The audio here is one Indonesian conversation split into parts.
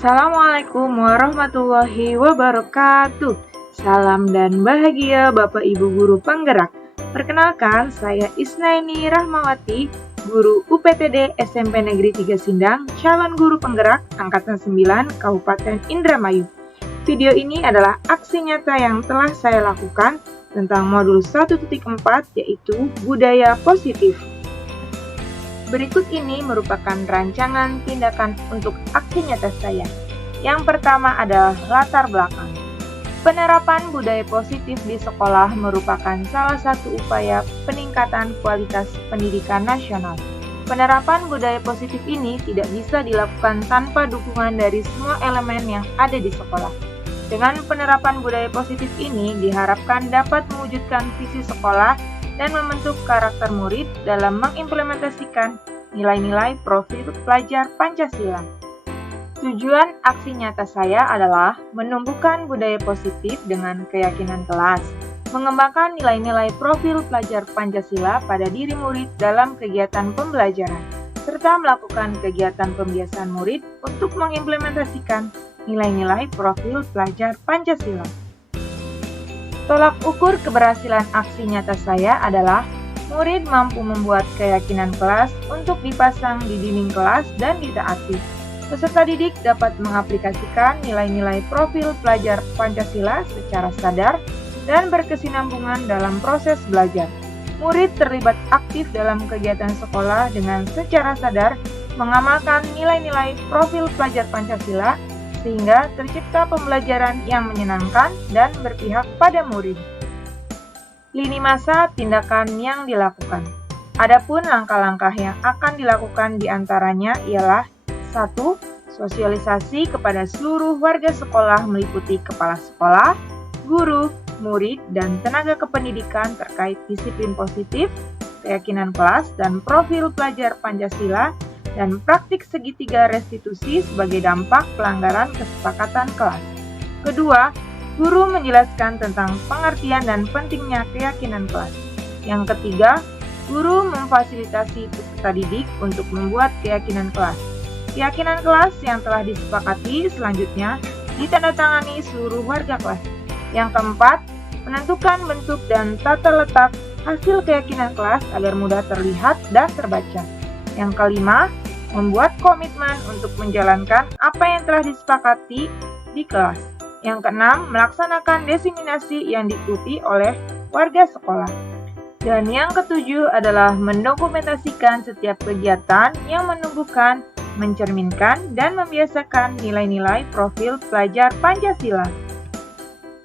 Assalamualaikum warahmatullahi wabarakatuh. Salam dan bahagia Bapak Ibu Guru Penggerak. Perkenalkan, saya Isnaini Rahmawati, Guru UPTD SMP Negeri 3 Sindang, calon guru penggerak Angkatan 9 Kabupaten Indramayu. Video ini adalah aksi nyata yang telah saya lakukan tentang modul 1.4 yaitu budaya positif. Berikut ini merupakan rancangan tindakan untuk aksi nyata saya. Yang pertama adalah latar belakang. Penerapan budaya positif di sekolah merupakan salah satu upaya peningkatan kualitas pendidikan nasional. Penerapan budaya positif ini tidak bisa dilakukan tanpa dukungan dari semua elemen yang ada di sekolah. Dengan penerapan budaya positif ini diharapkan dapat mewujudkan visi sekolah dan membentuk karakter murid dalam mengimplementasikan nilai-nilai profil pelajar Pancasila. Tujuan aksi nyata saya adalah menumbuhkan budaya positif dengan keyakinan kelas, mengembangkan nilai-nilai profil pelajar Pancasila pada diri murid dalam kegiatan pembelajaran, serta melakukan kegiatan pembiasaan murid untuk mengimplementasikan nilai-nilai profil pelajar Pancasila. Tolak ukur keberhasilan aksi nyata saya adalah murid mampu membuat keyakinan kelas untuk dipasang di dinding kelas dan ditaati. Peserta didik dapat mengaplikasikan nilai-nilai profil pelajar Pancasila secara sadar dan berkesinambungan dalam proses belajar. Murid terlibat aktif dalam kegiatan sekolah dengan secara sadar mengamalkan nilai-nilai profil pelajar Pancasila sehingga tercipta pembelajaran yang menyenangkan dan berpihak pada murid. Lini masa tindakan yang dilakukan. Adapun langkah-langkah yang akan dilakukan diantaranya ialah 1. Sosialisasi kepada seluruh warga sekolah meliputi kepala sekolah, guru, murid, dan tenaga kependidikan terkait disiplin positif, keyakinan kelas, dan profil pelajar Pancasila, dan praktik segitiga restitusi sebagai dampak pelanggaran kesepakatan kelas. Kedua, guru menjelaskan tentang pengertian dan pentingnya keyakinan kelas. Yang ketiga, guru memfasilitasi peserta didik untuk membuat keyakinan kelas. Keyakinan kelas yang telah disepakati selanjutnya ditandatangani seluruh warga kelas. Yang keempat, menentukan bentuk dan tata letak hasil keyakinan kelas agar mudah terlihat dan terbaca. Yang kelima, membuat komitmen untuk menjalankan apa yang telah disepakati di kelas. Yang keenam, melaksanakan diseminasi yang diikuti oleh warga sekolah. Dan yang ketujuh adalah mendokumentasikan setiap kegiatan yang menumbuhkan, mencerminkan, dan membiasakan nilai-nilai profil pelajar Pancasila.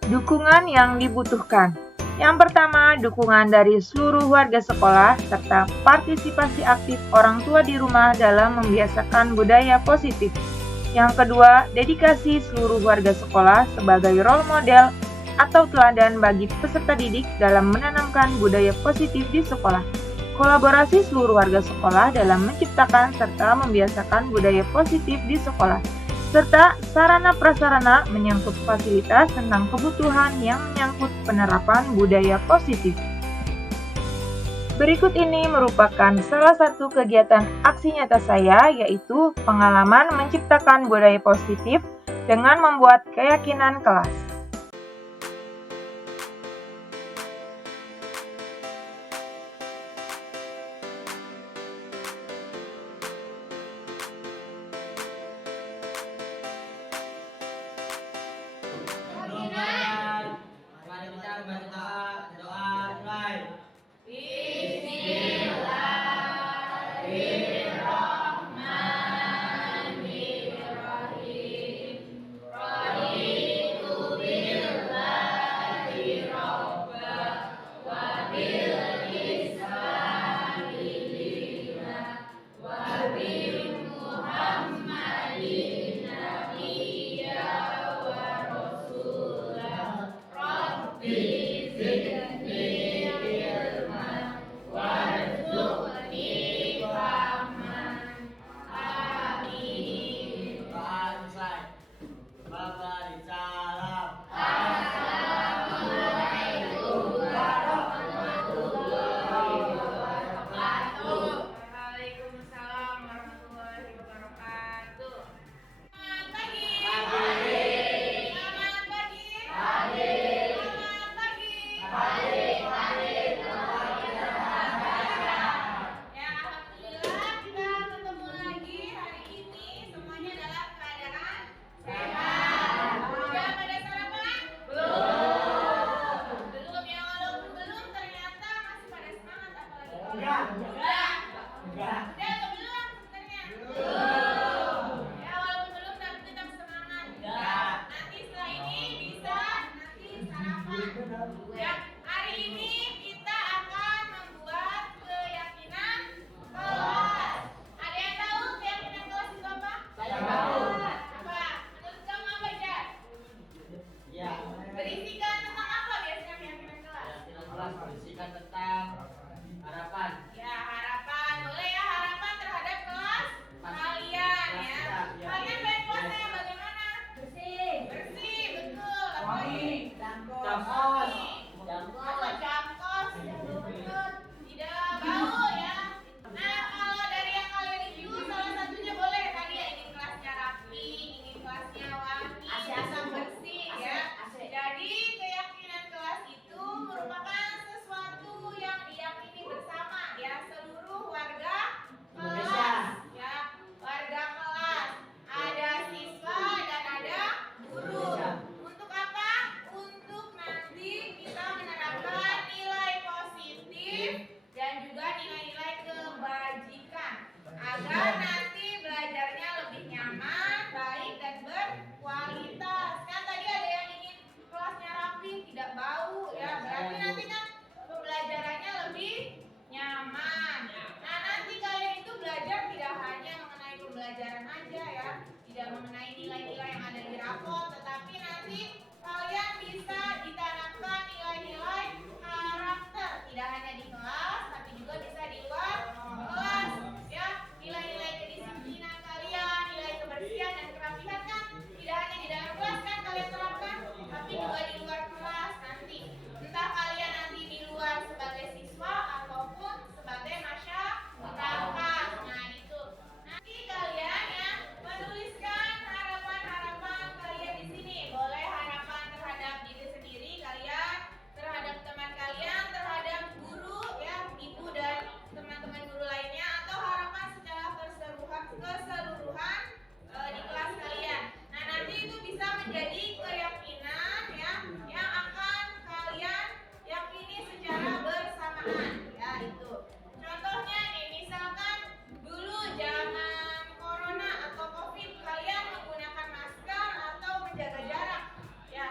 Dukungan yang dibutuhkan. Yang pertama, dukungan dari seluruh warga sekolah serta partisipasi aktif orang tua di rumah dalam membiasakan budaya positif. Yang kedua, dedikasi seluruh warga sekolah sebagai role model atau teladan bagi peserta didik dalam menanamkan budaya positif di sekolah. Kolaborasi seluruh warga sekolah dalam menciptakan serta membiasakan budaya positif di sekolah, serta sarana-prasarana menyangkut fasilitas tentang kebutuhan yang menyangkut penerapan budaya positif. Berikut ini merupakan salah satu kegiatan aksi nyata saya, yaitu pengalaman menciptakan budaya positif dengan membuat keyakinan kelas. agar nanti belajarnya lebih nyaman, baik dan berkualitas. Kan tadi ada yang ingin kelasnya rapi, tidak bau ya. Berarti nanti kan pembelajarannya lebih nyaman. Nah, nanti kalian itu belajar tidak hanya mengenai pembelajaran aja ya, tidak mengenai nilai-nilai yang ada di rapot, tetapi nanti kalian bisa ditanamkan nilai-nilai karakter, tidak hanya di kelas, tapi juga bisa di luar kelas ya. Nilai-nilai kedisiplinan kalian, nilai kebersihan dan kerapihan kan tidak hanya di dalam kelas kan kalian terapkan, tapi juga di luar kelas nanti. Entah kalian nanti di luar sebagai siswa ataupun sebagai masyarakat. Nah, itu. Nanti kalian ya menuliskan harapan-harapan kalian di sini. Boleh harapan terhadap diri sendiri kalian, terhadap teman kalian, terhadap guru ya, ibu dan teman-teman guru lainnya, atau harapan secara keseluruhan di kelas kalian. Nah, nanti itu bisa menjadi keyakinan ya yang akan kalian yakini secara bersamaan ya, itu. Contohnya nih, misalkan dulu zaman corona atau covid kalian menggunakan masker atau menjaga jarak ya,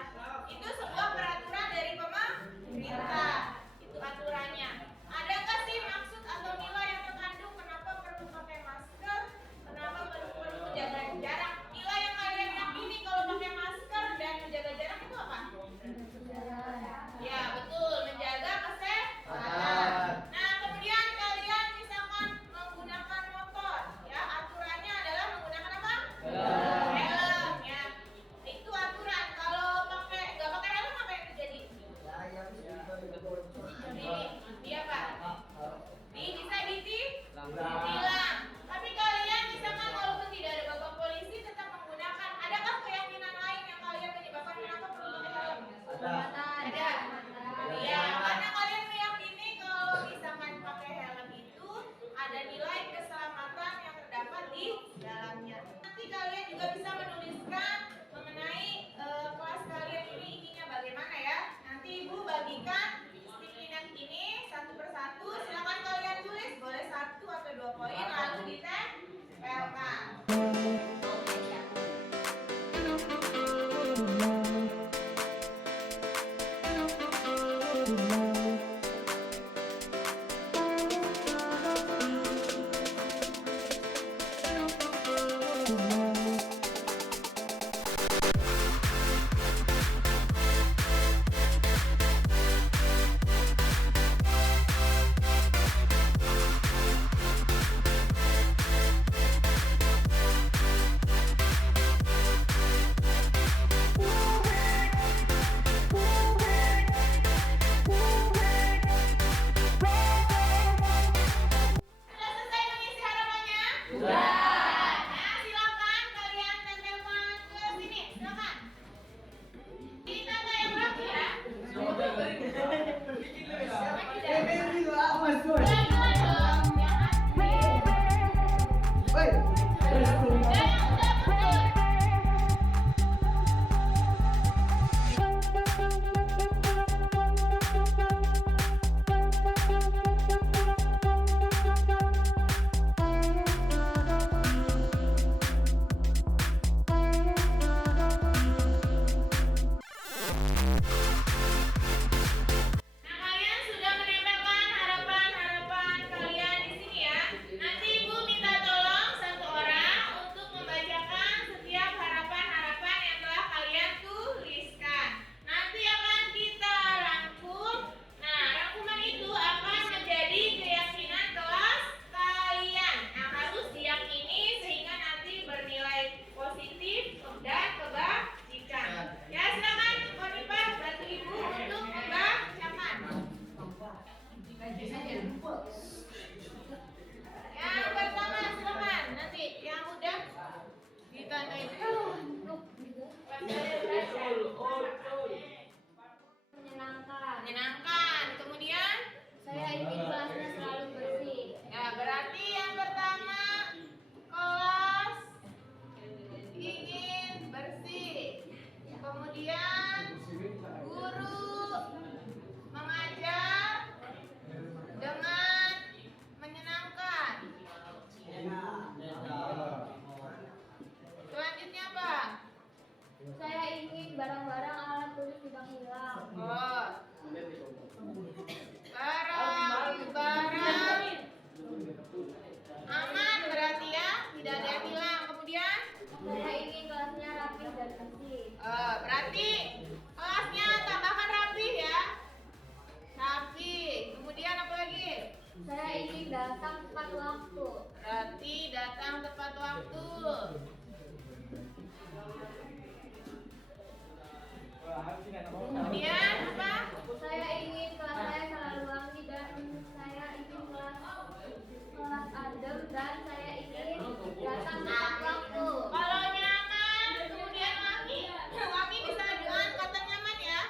itu sebuah peraturan dari pemerintah, itu aturannya. Ada nggak sih maksud atau nilai yang terkandung kenapa perlu pakai masker, kenapa perlu menjaga jarak? Nilai yang kalian yakini kalau pakai masker dan menjaga jarak itu apa? Ya betul, menjaga kesehatan. Nah, kemudian kalian misalkan menggunakan motor ya, aturannya adalah menggunakan apa? Helm ya, itu aturan. Kalau nggak pakai helm apa yang terjadi? Iya Pak, bisa ditilang. Tapi kalian misalkan walaupun tidak ada bapak polisi tetap menggunakan. Adakah keyakinan lain yang kalian menyebabkan kenapa perlu pakai helm? Ada. Iya, karena kalian meyakini kalau misalkan pakai helm itu ada nilai keselamatan yang terdapat di dalamnya. Nanti kalian juga bisa menuliskan mengenai kelas kalian ini inginnya bagaimana ya. Nanti Ibu bagikan disiplinan ini satu persatu. Silakan kalian tulis, boleh 1 atau 2 poin lalu ditempelkan. Sudah selesai mengisi harapannya? Sudah. Nah, silakan tepat waktu. Kalau nyaman, kemudian wangi, wangi bisa dengan kata nyaman ya.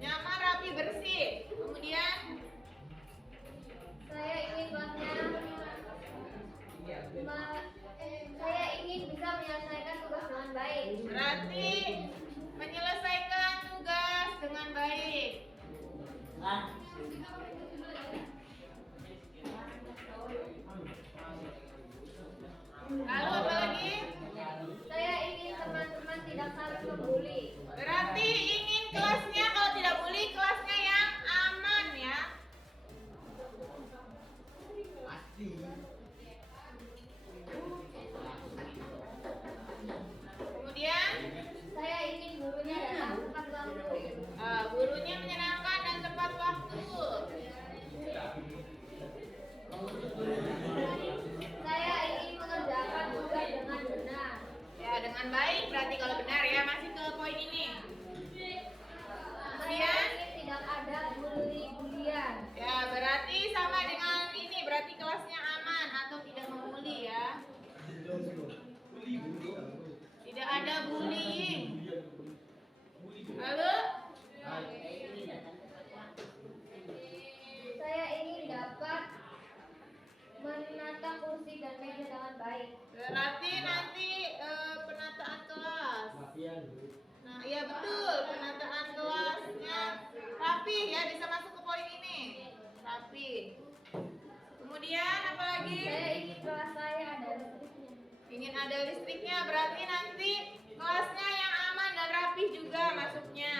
Nyaman, rapi, bersih. Kemudian Saya ingin saya ingin bisa menyelesaikan tugas dengan baik. berarti menyelesaikan tugas dengan baik. Lalu apa lagi? Saya ingin teman-teman tidak saling membuli. Berarti ingin kelasnya kalau tidak bully kelasnya yang aman ya. Kemudian Saya ingin gurunya datang tepat waktu. gurunya menyenangkan dan tepat waktu. Saya ingin mengerjakan tugas dengan benar. Ya dengan baik berarti kalau benar ya masih ke poin ini. Saya ingin tidak ada bully-bulian. Ya berarti sama dengan ini berarti kelasnya aman atau tidak membuli ya. Tidak ada bullying. Lalu Saya ingin dapat menata kursi dan meja dengan baik. berarti nanti penataan kelas. Nah, iya betul, penataan kelasnya rapi ya, bisa masuk ke poin ini. Rapi. Kemudian apa lagi? Saya ingin kelas saya ada listriknya. Ingin ada listriknya, berarti nanti kelasnya yang aman dan rapi juga masuknya.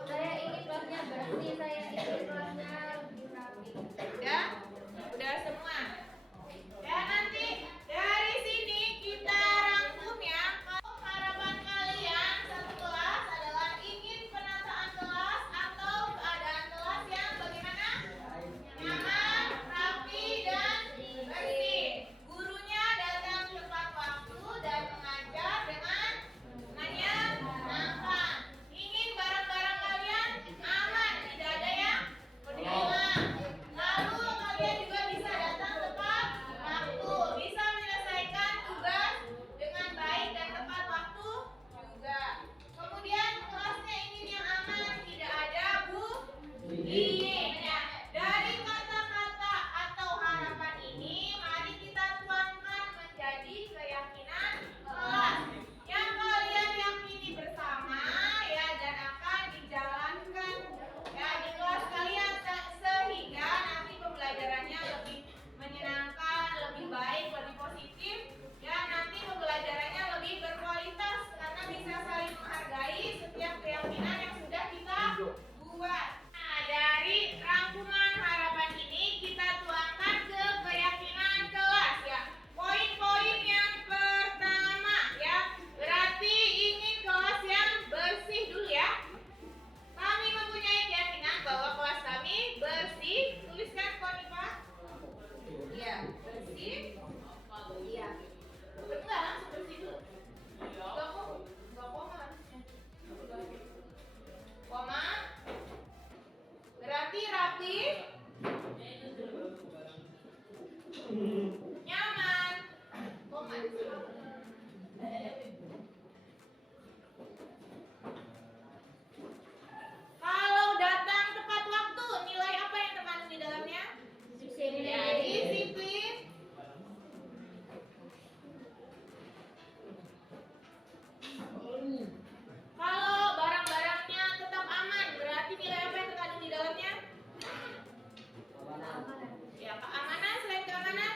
Saya ingin kelasnya bersih. Saya ingin kelasnya lebih rapi. Udah semua. Ya nanti dari sini kita rangkum ya. Kalau harapan kalian satu kelas adalah ingin penataan kelas atau keadaan kelas yang bagaimana? Nyaman, rapi dan bersih. Gurunya datang tepat waktu dan mengajar dengan menyenangkan. Ingin barang-barang kalian aman, tidak ada yang hilang. Lalu kalian juga bisa datang tepat waktu, bisa menyelesaikan tugas dengan baik dan tepat waktu juga. Kemudian kelasnya ingin yang aman, tidak ada bullying. Ya, dari kata-kata atau harapan ini, mari kita tuangkan menjadi keyakinan kelas yang kalian yakini bersama ya dan akan dijalankan ya di kelas kalian sehingga nanti pembelajarannya lebih menyenangkan, lebih baik, lebih positif ya nanti pembelajarannya lebih berkualitas karena bisa saling menghargai setiap keyakinan yang sudah kita buat. Nah, dari rangkuman harapan ini kita tuangkan ke keyakinan kelas ya. Poin-poin yang pertama ya, berarti ingin kelas yang bersih dulu ya. Kami mempunyai keyakinan bahwa kelas kami bersih. Tuliskan Konipa. Iya, bersih. Iya. Enggak, langsung bersih dulu. Enggak koma harusnya. Koma. Berarti rapi. Nyaman. Koma. Kalau datang tepat waktu, nilai apa yang terkandung di dalamnya? Ya, disiplin. Kalau barang-barangnya tetap aman, berarti nilai apa yang terkandung di dalamnya? Ya, keamanan, selain keamanan,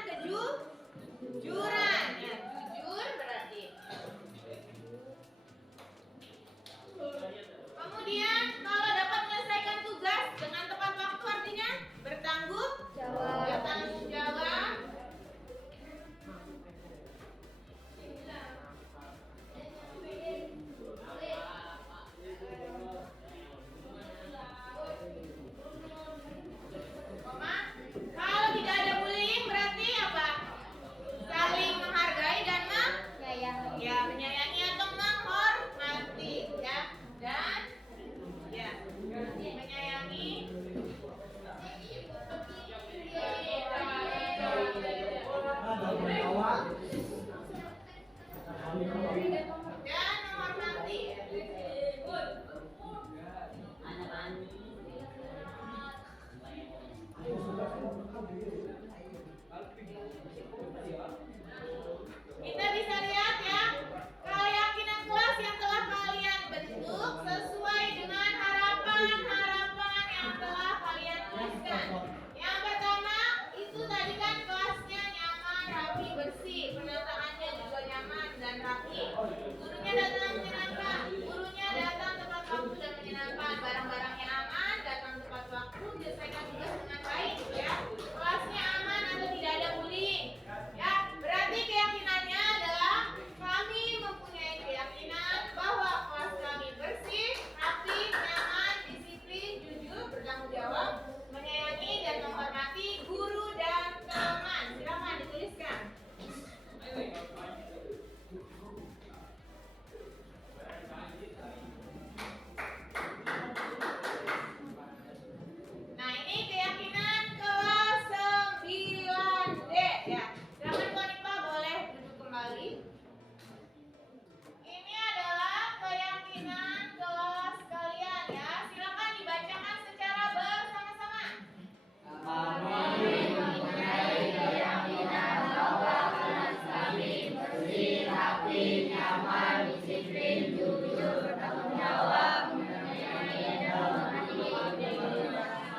rapi bersih, penataannya juga nyaman dan rapi. Gurunya datang menyenangkan, gurunya datang tepat waktu dan menyenangkan, barang-barangnya aman, datang tepat waktu, menyelesaikan tugas dengan baik, ya. Kelasnya aman atau tidak ada bullying, ya. Berarti keyakinannya adalah kami mempunyai keyakinan bahwa kelas kami bersih, rapi, nyaman, disiplin, jujur, bertanggung jawab, menyayangi dan menghormati guru dan teman. Silakan dituliskan. Nah, ini keyakinan kelas 9D, ya. Silakan Bu Hanifa boleh duduk kembali. Ini adalah keyakinan kelas kalian, ya. Silakan dibacakan secara bersama-sama.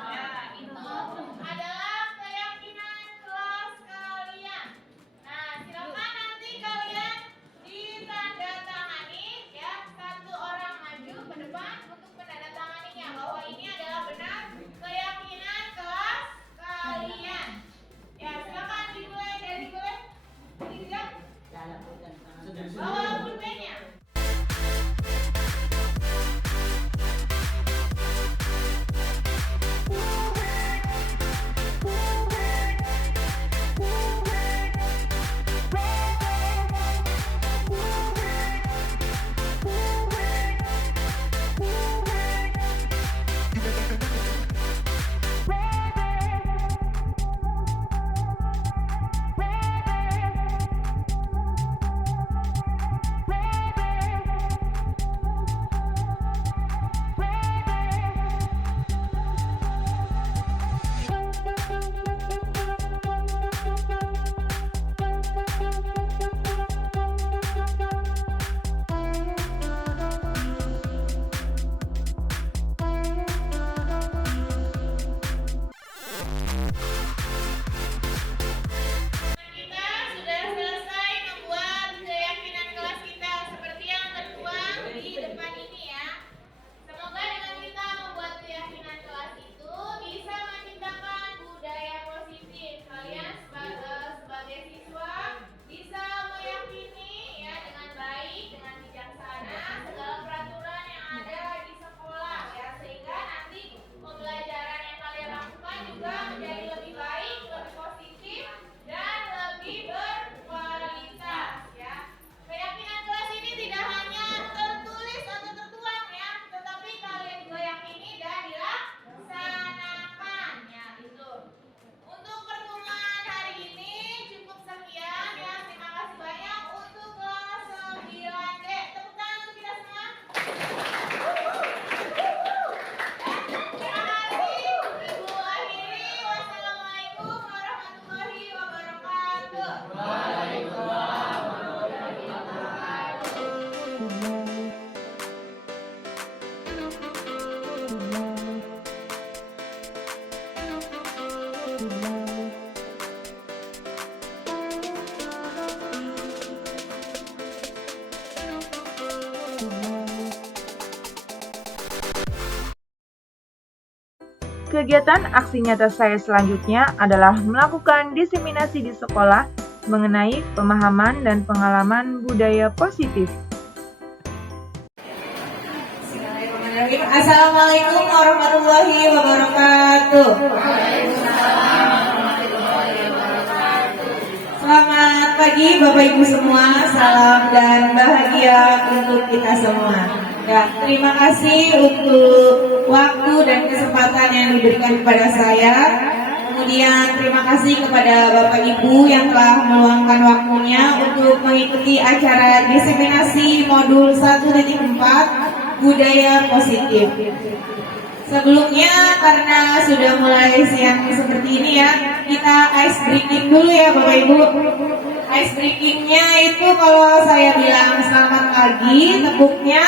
Ya, itu adalah keyakinan kelas kalian. Nah, silakan nanti kalian ditandatangani, ya. Satu orang maju ke depan untuk menandatanganinya bahwa ini adalah benar keyakinan kelas kalian. Ya, silakan dimulai dari boleh. Ini siap? Bawa pulpennya. Kita sudah selesai membuat keyakinan kelas kita seperti yang tertuang di depan ini, ya. Semoga dengan kita membuat keyakinan kelas itu bisa menciptakan budaya positif. Kalian sebagai siswa bisa meyakini, ya, dengan baik, dengan bijaksana segala peraturan yang ada di sekolah, ya, sehingga nanti pembelajaran yang kalian lakukan juga menjadi lebih baik, lebih positif, dan lebih berkualitas, ya. Keyakinan kelas ini tidak hanya tertulis atau tertuang, ya, tetapi kalian juga yakini dan dilaksanakan, ya, itu. Untuk pertemuan hari ini cukup sekian, ya. Terima kasih banyak untuk kelas 9D. Tepuk tangan untuk kita semua. Terima kasih. Ibu akhiri. Wassalamualaikum warahmatullahi wabarakatuh. Kegiatan aksi nyata saya selanjutnya adalah melakukan diseminasi di sekolah mengenai pemahaman dan pengalaman budaya positif. Assalamualaikum warahmatullahi wabarakatuh. Selamat pagi Bapak Ibu semua, salam dan bahagia untuk kita semua. Ya, terima kasih untuk waktu dan kesempatan yang diberikan kepada saya. Kemudian terima kasih kepada Bapak Ibu yang telah meluangkan waktunya untuk mengikuti acara diseminasi modul 1.4 budaya positif. Sebelumnya karena sudah mulai siang seperti ini, ya, kita ice breaking dulu, ya Bapak Ibu. Ice breakingnya itu kalau saya bilang selamat pagi, tepuknya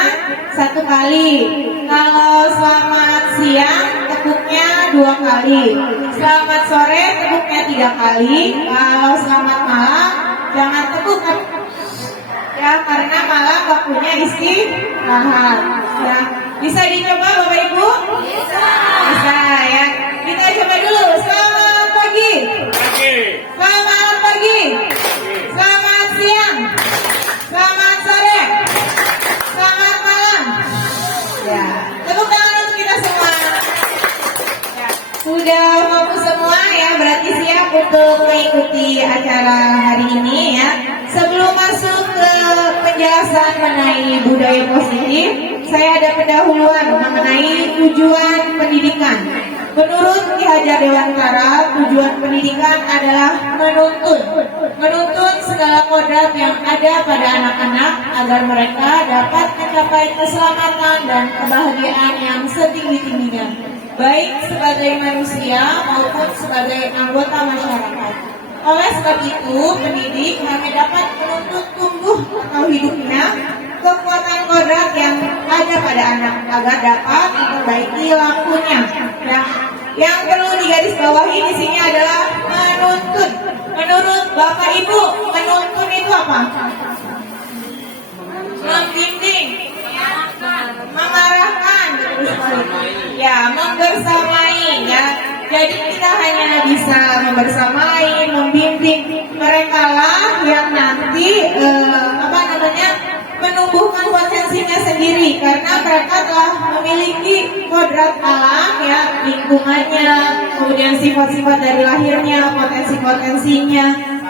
1 kali. Kalau selamat siang, tepuknya 2 kali. Selamat sore tepuknya 3 kali. Kalau selamat malam jangan tepuk ya, karena malam waktunya istirahat. Ya, bisa dicoba Bapak Ibu? Bisa ya. Kita coba dulu. Selamat pagi. Selamat pagi. Selamat siang. Selamat sore. Selamat malam. Ya, tepuk tangan untuk kita semua. Ya, sudah fokus semua ya, berarti siap untuk mengikuti acara hari ini ya. Sebelum masuk ke penjelasan mengenai budaya positif, saya ada pendahuluan mengenai tujuan pendidikan. Menurut Ki Hajar Dewantara, tujuan pendidikan adalah menuntun segala kodrat yang ada pada anak-anak agar mereka dapat mencapai keselamatan dan kebahagiaan yang setinggi-tingginya, baik sebagai manusia maupun sebagai anggota masyarakat. Oleh sebab itu, pendidik hanya dapat menuntut tumbuh atau hidupnya kekuatan kodrat yang ada pada anak agar dapat memperbaiki lakunya. Yang perlu digarisbawahi di sini adalah menuntut. Menurut Bapak Ibu, menuntun itu apa? Membimbing, mengarahkan, ya, membersamai, ya. Jadi kita hanya bisa membersamai, membimbing mereka lah yang nanti menumbuhkan potensinya sendiri, karena mereka telah memiliki kodrat alam ya, lingkungannya, kemudian sifat-sifat dari lahirnya, potensi-potensinya,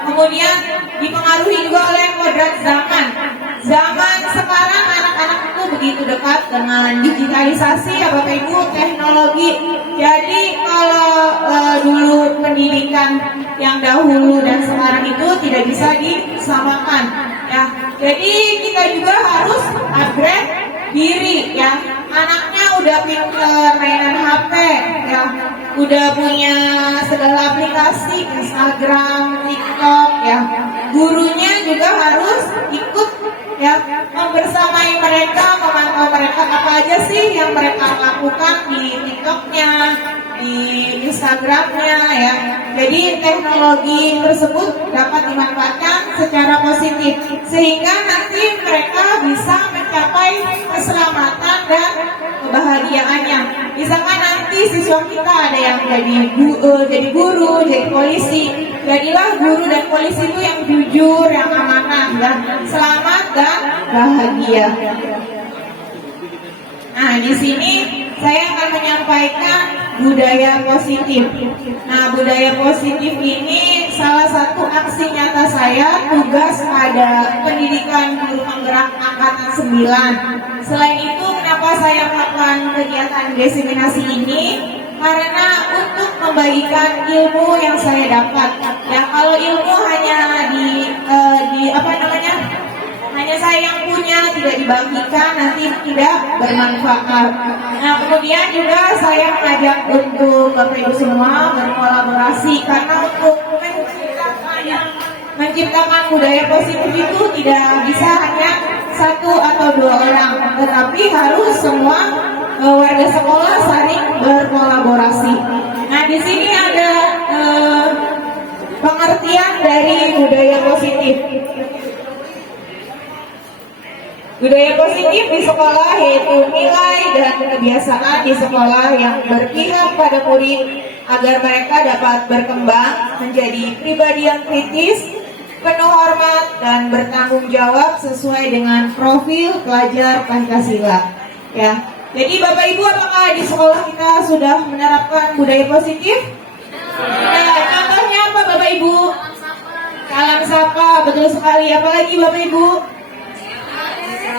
kemudian dipengaruhi juga oleh kodrat zaman. Zaman sekarang anak-anak itu begitu dekat dengan digitalisasi ya Bapak Ibu, teknologi. Jadi kalau dulu pendidikan yang dahulu dan sekarang itu tidak bisa disamakan ya. Jadi kita juga harus upgrade diri ya. Anaknya udah pinter mainan HP ya, udah punya segala aplikasi Instagram, TikTok ya. Gurunya juga harus ikut ya, membersamai mereka, memantau mereka apa aja sih yang mereka lakukan di TikToknya, di Instagramnya ya. Jadi teknologi tersebut dapat dimanfaatkan secara positif sehingga nanti mereka bisa mencapai keselamatan dan kebahagiaannya. Misalkan nanti siswa kita ada yang jadi guru, jadi polisi. Jadilah guru dan polisi itu yang jujur, yang amanah, dan selamat dan bahagia. Nah, di sini saya akan menyampaikan budaya positif. Nah, budaya positif ini salah satu aksi nyata saya tugas pada pendidikan guru penggerak angkatan 9. Selain itu, kenapa saya melakukan kegiatan diseminasi ini? Karena untuk membagikan ilmu yang saya dapat. Ya, kalau ilmu hanya hanya saya yang punya, tidak dibagikan, nanti tidak bermanfaat. Nah, kemudian juga saya mengajak untuk Bapak Ibu semua berkolaborasi, karena untuk menciptakan budaya positif itu tidak bisa hanya 1 atau 2 orang, tetapi harus semua warga sekolah saling berkolaborasi. Nah, di sini ada pengertian dari budaya positif. Budaya positif di sekolah yaitu nilai dan kebiasaan di sekolah yang berpihak pada murid agar mereka dapat berkembang menjadi pribadi yang kritis, penuh hormat dan bertanggung jawab sesuai dengan profil pelajar Pancasila. Ya. Jadi Bapak Ibu, apakah di sekolah kita sudah menerapkan budaya positif? Nah, contohnya apa Bapak Ibu? Salam sapa, betul sekali. Apalagi Bapak Ibu?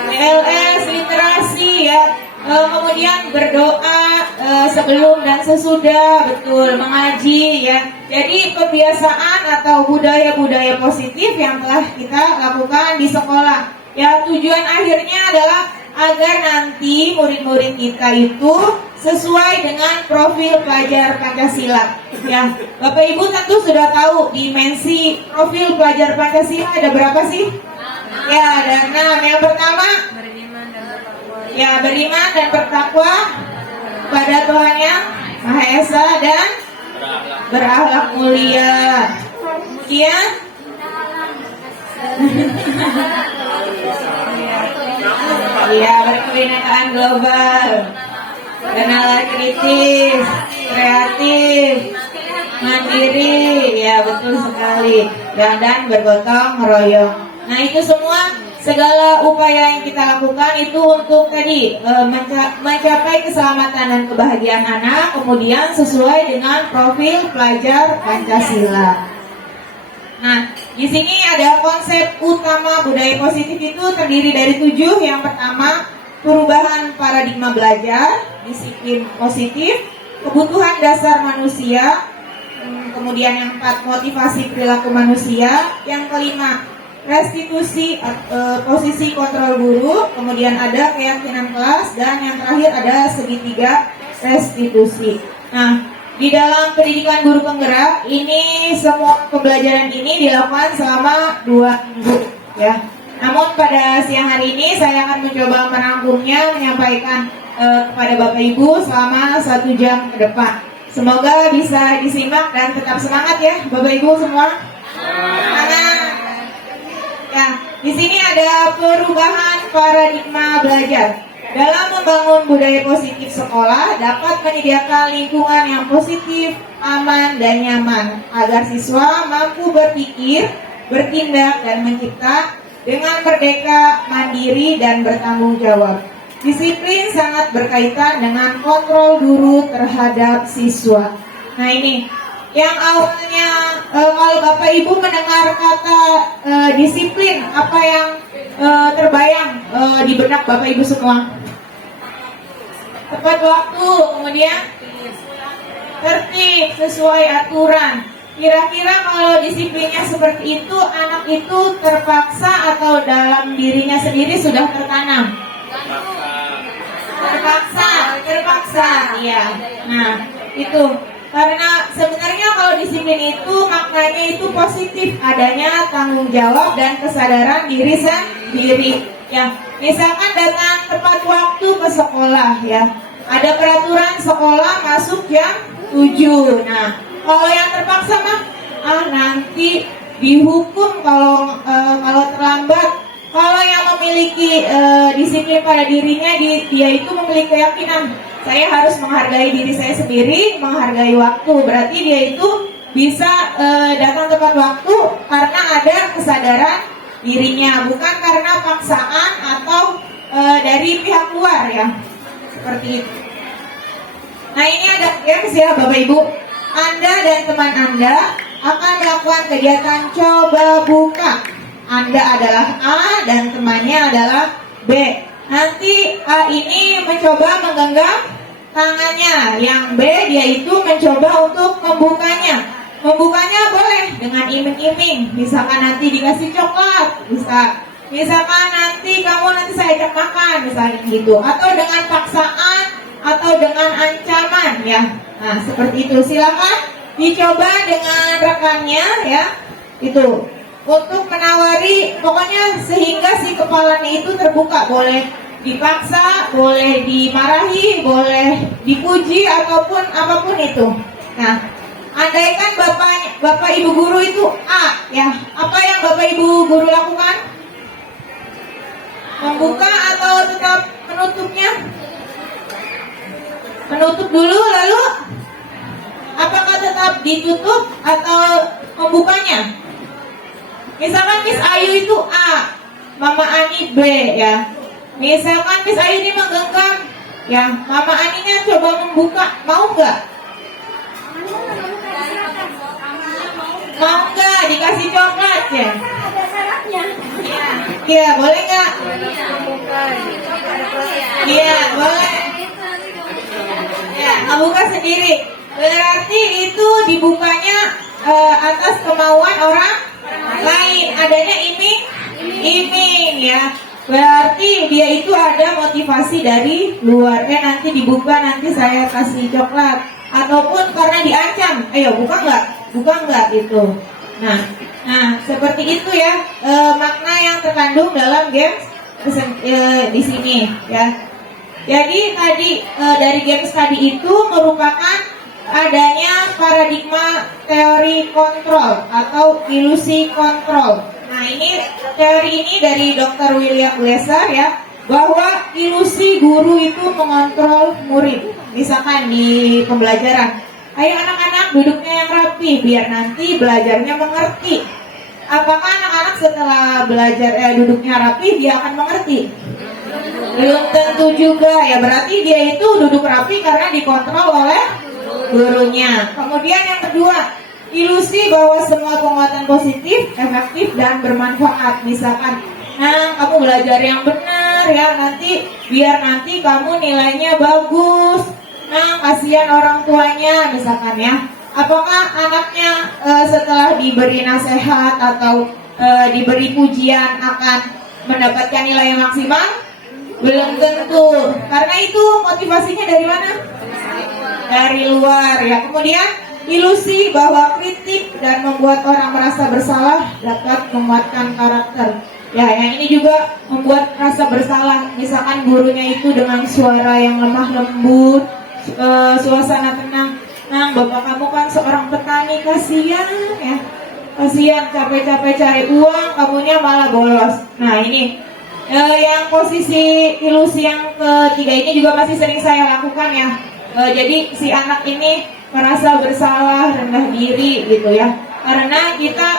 LS, literasi ya. Kemudian berdoa sebelum dan sesudah, betul, mengaji ya. Jadi kebiasaan atau budaya-budaya positif yang telah kita lakukan di sekolah. Ya, tujuan akhirnya adalah agar nanti murid-murid kita itu sesuai dengan profil pelajar Pancasila. Ya, Bapak Ibu tentu sudah tahu dimensi profil pelajar Pancasila ada berapa sih? Ya, ada 6. Yang pertama, ya, beriman dan bertakwa pada Tuhan Yang Maha Esa dan berakhlak mulia. Kemudian iya, berkebinekaan global, bernalar kritis, kreatif, mandiri, ya betul sekali, dan bergotong royong. Nah itu semua segala upaya yang kita lakukan itu untuk tadi mencapai keselamatan dan kebahagiaan anak, kemudian sesuai dengan profil pelajar Pancasila. Nah, di sini ada konsep utama budaya positif itu terdiri dari 7. Yang pertama, perubahan paradigma belajar, disiplin positif, kebutuhan dasar manusia, kemudian yang 4, motivasi perilaku manusia, yang kelima, restitusi posisi kontrol guru, kemudian ada keyakinan kelas, dan yang terakhir ada segitiga restitusi. Nah, di dalam pendidikan guru penggerak ini semua pembelajaran ini dilakukan selama 2 minggu ya. Namun pada siang hari ini saya akan mencoba merangkumnya, menyampaikan kepada Bapak Ibu selama 1 jam ke depan. Semoga bisa disimak dan tetap semangat ya Bapak Ibu semua. Semangat. Ya, di sini ada perubahan paradigma belajar. Dalam membangun budaya positif sekolah dapat menyediakan lingkungan yang positif, aman, dan nyaman agar siswa mampu berpikir, bertindak, dan mencipta dengan merdeka, mandiri, dan bertanggung jawab. Disiplin sangat berkaitan dengan kontrol guru terhadap siswa. Nah ini, yang awalnya kalau Bapak Ibu mendengar kata disiplin, apa yang terbayang di benak Bapak Ibu semua? Tepat waktu, kemudian tertib, sesuai aturan. Kira-kira kalau disiplinnya seperti itu, anak itu terpaksa atau dalam dirinya sendiri sudah tertanam? Terpaksa, iya. Nah, itu karena sebenarnya kalau disiplin itu maknanya itu positif, adanya tanggung jawab dan kesadaran diri sendiri. Ya, misalkan datang tepat waktu ke sekolah ya. Ada peraturan sekolah masuk jam 7. Nah, kalau yang terpaksa mah nanti dihukum kalau terlambat. Kalau yang memiliki disiplin pada dirinya, dia itu memiliki keyakinan, saya harus menghargai diri saya sendiri, menghargai waktu. Berarti dia itu bisa datang tepat waktu karena ada kesadaran dirinya, bukan karena paksaan atau dari pihak luar ya, seperti itu. Nah ini ada games ya Bapak Ibu. Anda dan teman Anda akan melakukan kegiatan coba buka. Anda adalah A dan temannya adalah B. Nanti A ini mencoba menggenggam tangannya, yang B dia itu mencoba untuk membukanya. Membukanya boleh dengan iming-iming, misalkan nanti dikasih coklat, bisa. Misalkan nanti saya ajak makan, misalnya gitu. Atau dengan paksaan, atau dengan ancaman ya. Nah seperti itu, silakan dicoba dengan rekannya ya. Itu untuk menawari, pokoknya sehingga si kepalanya itu terbuka. Boleh dipaksa, boleh dimarahi, boleh dipuji, ataupun apapun itu. Nah, andaikan Bapak Ibu guru itu A ya, apa yang Bapak Ibu guru lakukan? Membuka atau tetap menutupnya? Menutup dulu, lalu apakah tetap ditutup atau membukanya? Misalkan Miss Ayu itu A, Mama Ani B ya. Misalkan Miss Ayu ini menggenggam ya, Mama Aninya coba membuka, mau nggak? Mau nggak dikasih coklat ya? Ada syaratnya. Iya, boleh nggak? Iya, boleh. Ya, membuka sendiri. Berarti itu dibukanya atas kemauan orang lain, adanya iming ya. Berarti dia itu ada motivasi dari luar. Nanti dibuka, nanti saya kasih coklat. Ataupun karena diancam, ayo buka nggak itu. Nah seperti itu ya makna yang terkandung dalam games di sini ya. Jadi tadi dari games tadi itu merupakan adanya paradigma teori kontrol atau ilusi kontrol. Nah, ini teori ini dari Dr. William Glasser ya, bahwa ilusi guru itu mengontrol murid. Misalkan di pembelajaran, ayo anak-anak duduknya yang rapi biar nanti belajarnya mengerti. Apakah anak-anak setelah belajar duduknya rapi dia akan mengerti? Belum tentu juga ya, berarti dia itu duduk rapi karena dikontrol oleh gurunya. Kemudian yang kedua, ilusi bahwa semua penguatan positif, efektif dan bermanfaat. Misalkan, nah kamu belajar yang benar ya, biar nanti kamu nilainya bagus. Nah, kasihan orang tuanya misalkan ya. Apakah anaknya setelah diberi nasihat atau diberi pujian akan mendapatkan nilai yang maksimal? Belum tentu. Karena itu motivasinya dari mana? Dari luar ya. Kemudian ilusi bahwa kritik dan membuat orang merasa bersalah dapat menguatkan karakter. Ya, yang ini juga membuat rasa bersalah. Misalkan gurunya itu dengan suara yang lemah lembut, suasana tenang. Nah, bapak kamu kan seorang petani, kasihan ya. Kasihan capek-capek cari uang, kamunya malah bolos. Nah, ini yang posisi ilusi yang ketiga ini juga masih sering saya lakukan ya. Jadi si anak ini merasa bersalah, rendah diri gitu ya. Karena kita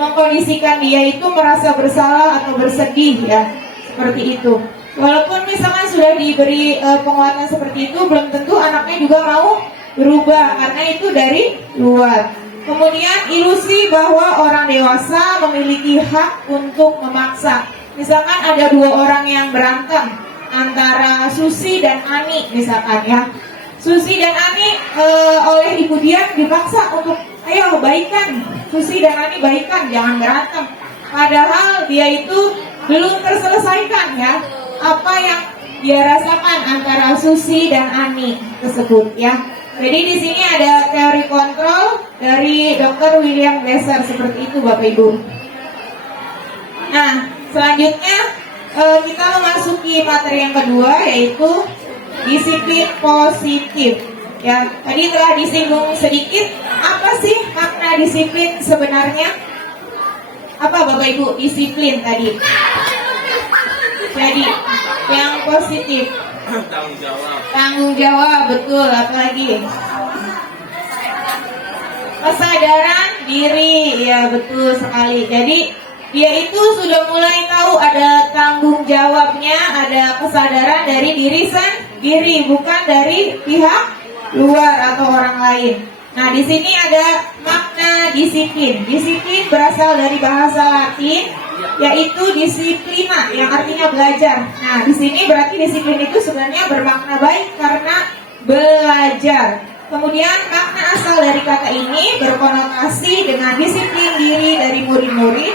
mengkondisikan dia itu merasa bersalah atau bersedih ya, seperti itu. Walaupun misalkan sudah diberi penguatan seperti itu, belum tentu anaknya juga mau berubah karena itu dari luar. Kemudian ilusi bahwa orang dewasa memiliki hak untuk memaksa. Misalkan ada dua orang yang berantem antara Susi dan Ani misalkan ya. Susi dan Ani oleh ibu dia dipaksa untuk ayo baikan. Susi dan Ani baikan, jangan berantem. Padahal dia itu belum terselesaikan ya apa yang dia rasakan antara Susi dan Ani tersebut ya. Jadi di sini ada teori kontrol dari Dr. William Glasser seperti itu Bapak Ibu. Nah, selanjutnya kita memasuki materi yang kedua yaitu disiplin positif. Ya, tadi telah disinggung sedikit apa sih makna disiplin sebenarnya? Apa Bapak Ibu disiplin tadi? Jadi yang positif. Tanggung jawab, betul. Apalagi kesadaran diri, ya betul sekali. Jadi dia itu sudah mulai tahu ada tanggung jawabnya, ada kesadaran dari diri sendiri, bukan dari pihak luar atau orang lain. Nah, di sini ada makna disiplin. Disiplin berasal dari bahasa Latin, yaitu disiplina, yang artinya belajar. Nah, di sini berarti disiplin itu sebenarnya bermakna baik karena belajar. Kemudian makna asal dari kata ini berkonotasi dengan disiplin diri dari murid-murid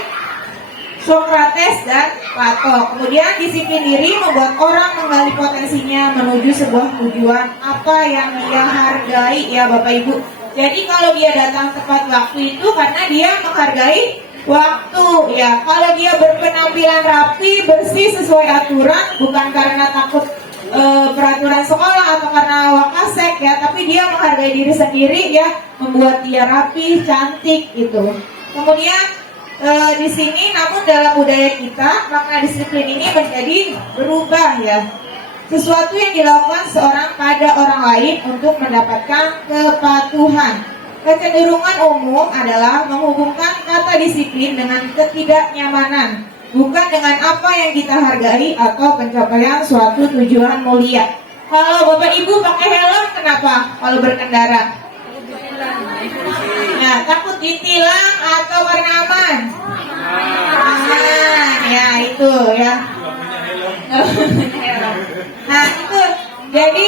Sokrates dan Plato. Kemudian disiplin diri membuat orang menggali potensinya menuju sebuah tujuan apa yang dia hargai ya Bapak Ibu. Jadi kalau dia datang tepat waktu itu karena dia menghargai waktu ya. Kalau dia berpenampilan rapi, bersih sesuai aturan, bukan karena takut peraturan sekolah atau karena wakasek ya, tapi dia menghargai diri sendiri ya, membuat dia rapi, cantik gitu. Kemudian di sini namun dalam budaya kita makna disiplin ini menjadi berubah ya. Sesuatu yang dilakukan seorang pada orang lain untuk mendapatkan kepatuhan. Kecenderungan umum adalah menghubungkan kata disiplin dengan ketidaknyamanan, bukan dengan apa yang kita hargai atau pencapaian suatu tujuan mulia. Kalau Bapak Ibu pakai helm, kenapa? Kalau berkendara? Nah, takut ditilang atau karena aman? Aman, ya itu ya. Nah itu, jadi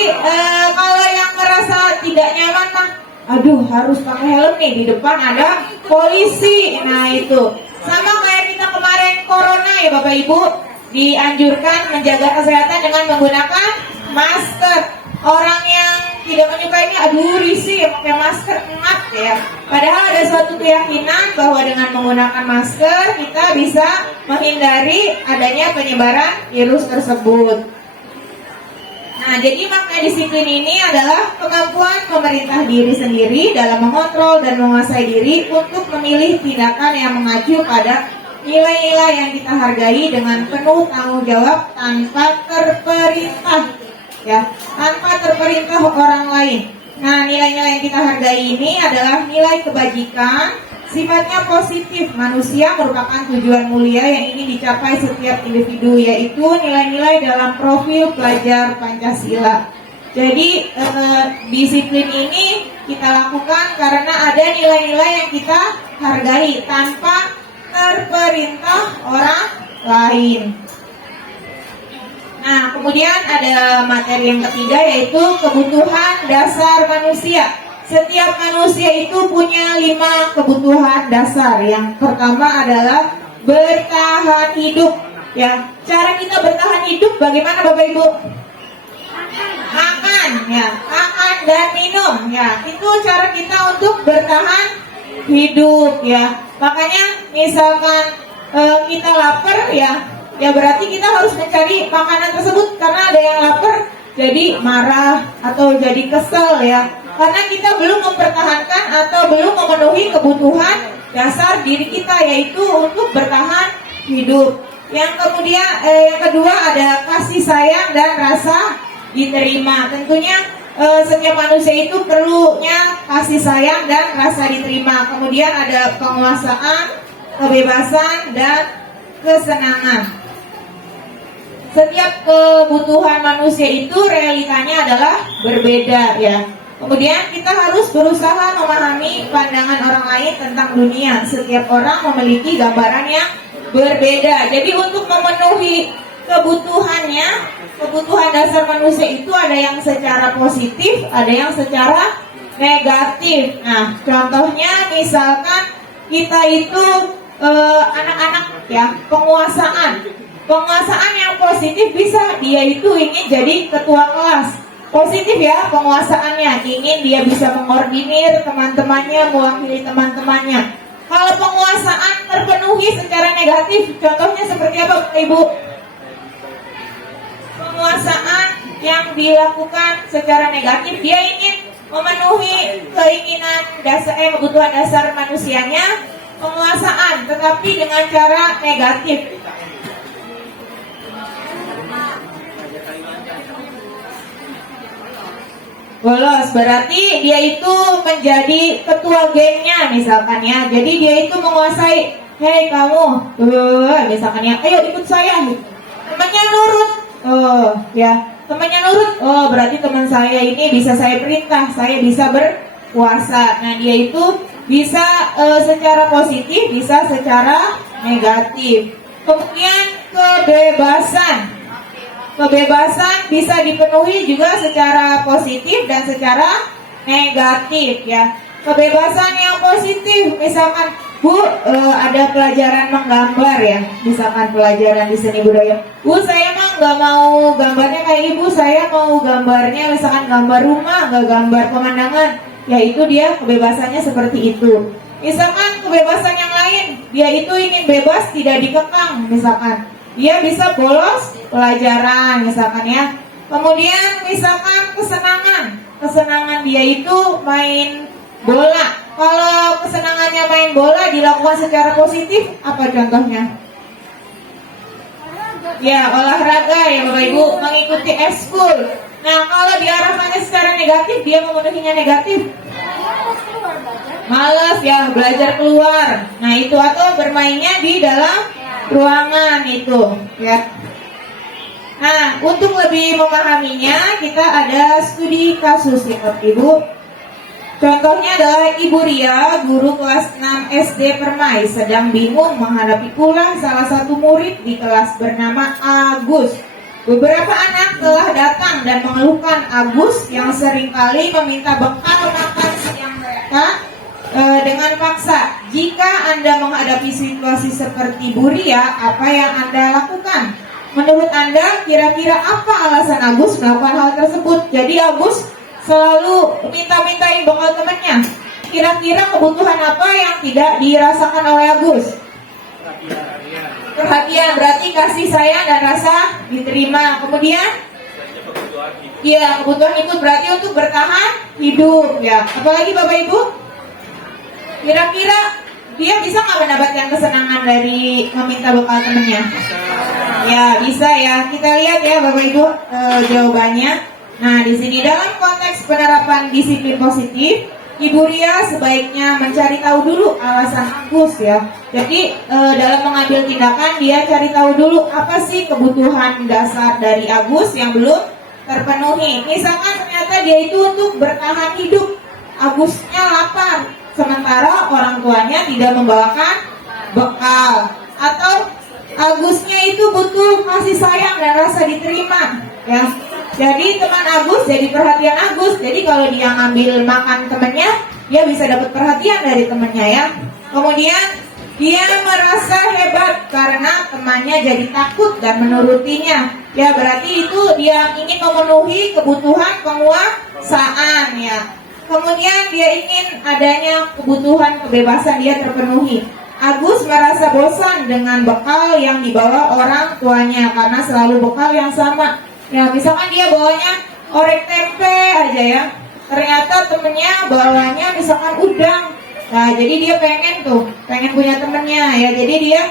kalau yang merasa tidak nyaman mah, aduh harus pakai helm nih, di depan ada polisi. Nah itu, sama kayak kita kemarin corona ya Bapak Ibu, dianjurkan menjaga kesehatan dengan menggunakan masker. Orang yang tidak menyukainya, aduh risih pakai masker, enak ya. Padahal ada suatu keyakinan bahwa dengan menggunakan masker kita bisa menghindari adanya penyebaran virus tersebut. Nah, jadi makna disiplin ini adalah kemampuan pemerintah diri sendiri dalam mengontrol dan menguasai diri untuk memilih tindakan yang mengacu pada nilai-nilai yang kita hargai dengan penuh tanggung jawab tanpa terperintah, ya, tanpa terperintah orang lain. Nah, nilai-nilai yang kita hargai ini adalah nilai kebajikan, sifatnya positif. Manusia merupakan tujuan mulia yang ingin dicapai setiap individu, yaitu nilai-nilai dalam profil pelajar Pancasila. Jadi disiplin ini kita lakukan karena ada nilai-nilai yang kita hargai tanpa terperintah orang lain. Nah, kemudian ada materi yang ketiga, yaitu kebutuhan dasar manusia. Setiap manusia itu punya 5 kebutuhan dasar. Yang pertama adalah bertahan hidup. Ya, cara kita bertahan hidup bagaimana Bapak Ibu? Makan, ya, makan dan minum, ya. Itu cara kita untuk bertahan hidup, ya. Makanya misalkan kita lapar, ya berarti kita harus mencari makanan tersebut karena ada yang lapar jadi marah atau jadi kesel, ya. Karena kita belum mempertahankan atau belum memenuhi kebutuhan dasar diri kita, yaitu untuk bertahan hidup. Yang kemudian yang kedua ada kasih sayang dan rasa diterima. Tentunya setiap manusia itu perlunya kasih sayang dan rasa diterima. Kemudian ada penguasaan, kebebasan, dan kesenangan. Setiap kebutuhan manusia itu realitanya adalah berbeda, ya. Kemudian kita harus berusaha memahami pandangan orang lain tentang dunia. Setiap orang memiliki gambaran yang berbeda. Jadi untuk memenuhi kebutuhannya, kebutuhan dasar manusia itu ada yang secara positif, ada yang secara negatif. Nah, contohnya misalkan kita itu anak-anak, ya, penguasaan yang positif bisa dia itu ingin jadi ketua kelas. Positif, ya, penguasaannya, ingin dia bisa mengordinir teman-temannya, mewakili teman-temannya. Kalau penguasaan terpenuhi secara negatif, contohnya seperti apa Bapak Ibu? Penguasaan yang dilakukan secara negatif, dia ingin memenuhi keinginan dasar, kebutuhan dasar manusianya, penguasaan, tetapi dengan cara negatif. Bolos, berarti dia itu menjadi ketua gengnya misalkan, ya. Jadi dia itu menguasai, hei kamu, misalkan, ya, ayo ikut saya. Temannya nurut, ya, temannya nurut, berarti teman saya ini bisa saya perintah, saya bisa berkuasa. Nah, dia itu bisa secara positif, bisa secara negatif. Kemudian kebebasan. Kebebasan bisa dipenuhi juga secara positif dan secara negatif, ya. Kebebasan yang positif, misalkan Bu, ada pelajaran menggambar, ya, misalkan pelajaran di seni budaya. Bu, saya mah nggak mau gambarnya kayak Ibu, saya mau gambarnya misalkan gambar rumah, nggak gambar pemandangan. Ya, itu dia kebebasannya seperti itu. Misalkan kebebasan yang lain, dia itu ingin bebas, tidak dikekang, misalkan. Dia bisa bolos pelajaran misalkan, ya. Kemudian misalkan kesenangan dia itu main bola. Kalau kesenangannya main bola dilakukan secara positif, apa contohnya? Ya, olahraga, ya Bapak Ibu, mengikuti ekskul. Nah, kalau diarahkannya secara negatif, dia memenuhinya negatif. Malas, ya, belajar keluar. Nah, itu, atau bermainnya di dalam ruangan itu, ya. Nah, untuk lebih memahaminya, kita ada studi kasus, ya Bapak Ibu. Contohnya adalah Ibu Ria, guru kelas 6 SD Permai, sedang bingung menghadapi pula salah satu murid di kelas bernama Agus. Beberapa anak telah datang dan mengeluhkan Agus yang seringkali meminta bekal makan siang mereka dengan paksa. Jika Anda menghadapi situasi seperti Bu Ria, apa yang Anda lakukan? Menurut Anda, kira-kira apa alasan Agus melakukan hal tersebut? Jadi Agus selalu minta-mintain bekal temannya. Kira-kira kebutuhan apa yang tidak dirasakan oleh Agus? Perhatian, berarti kasih sayang dan rasa diterima. Kemudian Iya, kebutuhan hidup berarti untuk bertahan hidup ya. Apalagi Bapak Ibu? Kira-kira dia bisa nggak mendapatkan kesenangan dari meminta bekal temannya? Ya, bisa ya. Kita lihat ya Bapak Ibu jawabannya. Nah, di sini dalam konteks penerapan disiplin positif, Ibu Ria sebaiknya mencari tahu dulu alasan Agus ya. Jadi dalam mengambil tindakan dia cari tahu dulu apa sih kebutuhan dasar dari Agus yang belum terpenuhi. Misalkan ternyata dia itu untuk bertahan hidup, Agusnya lapar, sementara orang tuanya tidak membawakan bekal, atau Agusnya itu butuh kasih sayang dan rasa diterima ya. Jadi teman Agus jadi perhatian Agus. Jadi kalau dia ngambil makan temannya, dia bisa dapat perhatian dari temannya ya. Kemudian dia merasa hebat karena temannya jadi takut dan menurutinya. Ya berarti itu dia ingin memenuhi kebutuhan penguasaan ya. Kemudian dia ingin adanya kebutuhan kebebasan dia terpenuhi. Agus merasa bosan dengan bekal yang dibawa orang tuanya karena selalu bekal yang sama. Ya misalkan dia bawanya orek tempe aja ya, ternyata temennya bawanya misalkan udang. Nah jadi dia pengen punya temennya ya. Jadi dia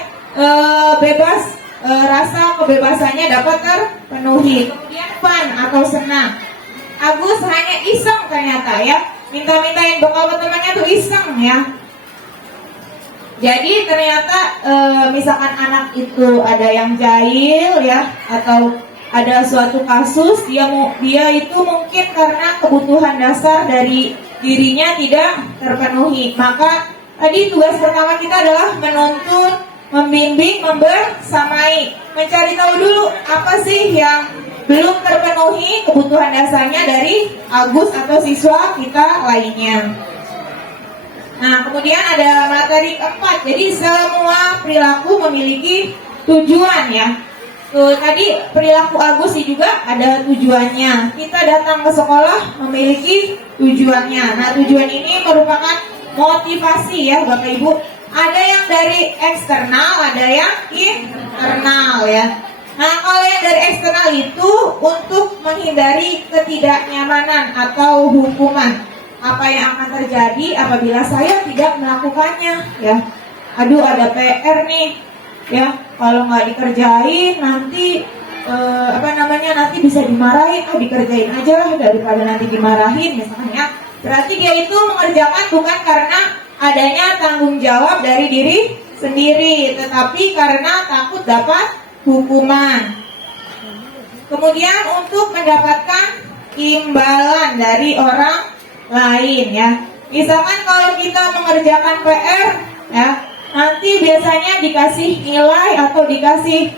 bebas, rasa kebebasannya dapat terpenuhi. Kemudian fun atau senang. Agus hanya iseng ternyata ya, minta-mintain bekal ke temannya tuh iseng ya. Jadi ternyata misalkan anak itu ada yang jahil ya, atau ada suatu kasus dia itu mungkin karena kebutuhan dasar dari dirinya tidak terpenuhi. Maka tadi tugas pertama kita adalah menuntun, membimbing, membersamai, mencari tahu dulu apa sih yang belum terpenuhi kebutuhan dasarnya dari Agus atau siswa kita lainnya. Nah, kemudian ada materi keempat. Jadi semua perilaku memiliki tujuan ya. Tadi perilaku Agus juga ada tujuannya. Kita datang ke sekolah memiliki tujuannya. Nah, tujuan ini merupakan motivasi ya Bapak Ibu. Ada yang dari eksternal, ada yang internal ya. Nah, kalau yang dari eksternal itu untuk menghindari ketidaknyamanan atau hukuman. Apa yang akan terjadi apabila saya tidak melakukannya ya. Aduh, ada PR nih ya, kalau nggak dikerjain nanti nanti bisa dimarahin. Dikerjain aja lah daripada nanti dimarahin misalnya. Berarti dia itu mengerjakan bukan karena adanya tanggung jawab dari diri sendiri, tetapi karena takut dapat hukuman. Kemudian untuk mendapatkan imbalan dari orang lain ya. Misalkan kalau kita mengerjakan PR ya, nanti biasanya dikasih nilai atau dikasih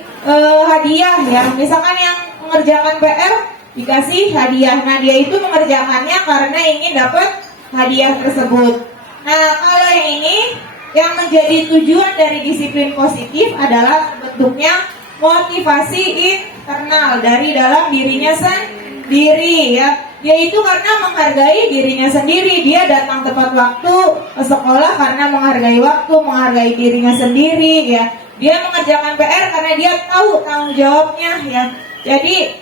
hadiah ya. Misalkan yang mengerjakan PR dikasih hadiah. Nah, dia itu mengerjakannya karena ingin dapat hadiah tersebut. Nah, kalau yang ini yang menjadi tujuan dari disiplin positif adalah bentuknya motivasi internal dari dalam dirinya sendiri ya. Yaitu karena menghargai dirinya sendiri. Dia datang tepat waktu ke sekolah karena menghargai waktu, menghargai dirinya sendiri ya. Dia mengerjakan PR karena dia tahu tanggung jawabnya ya. Jadi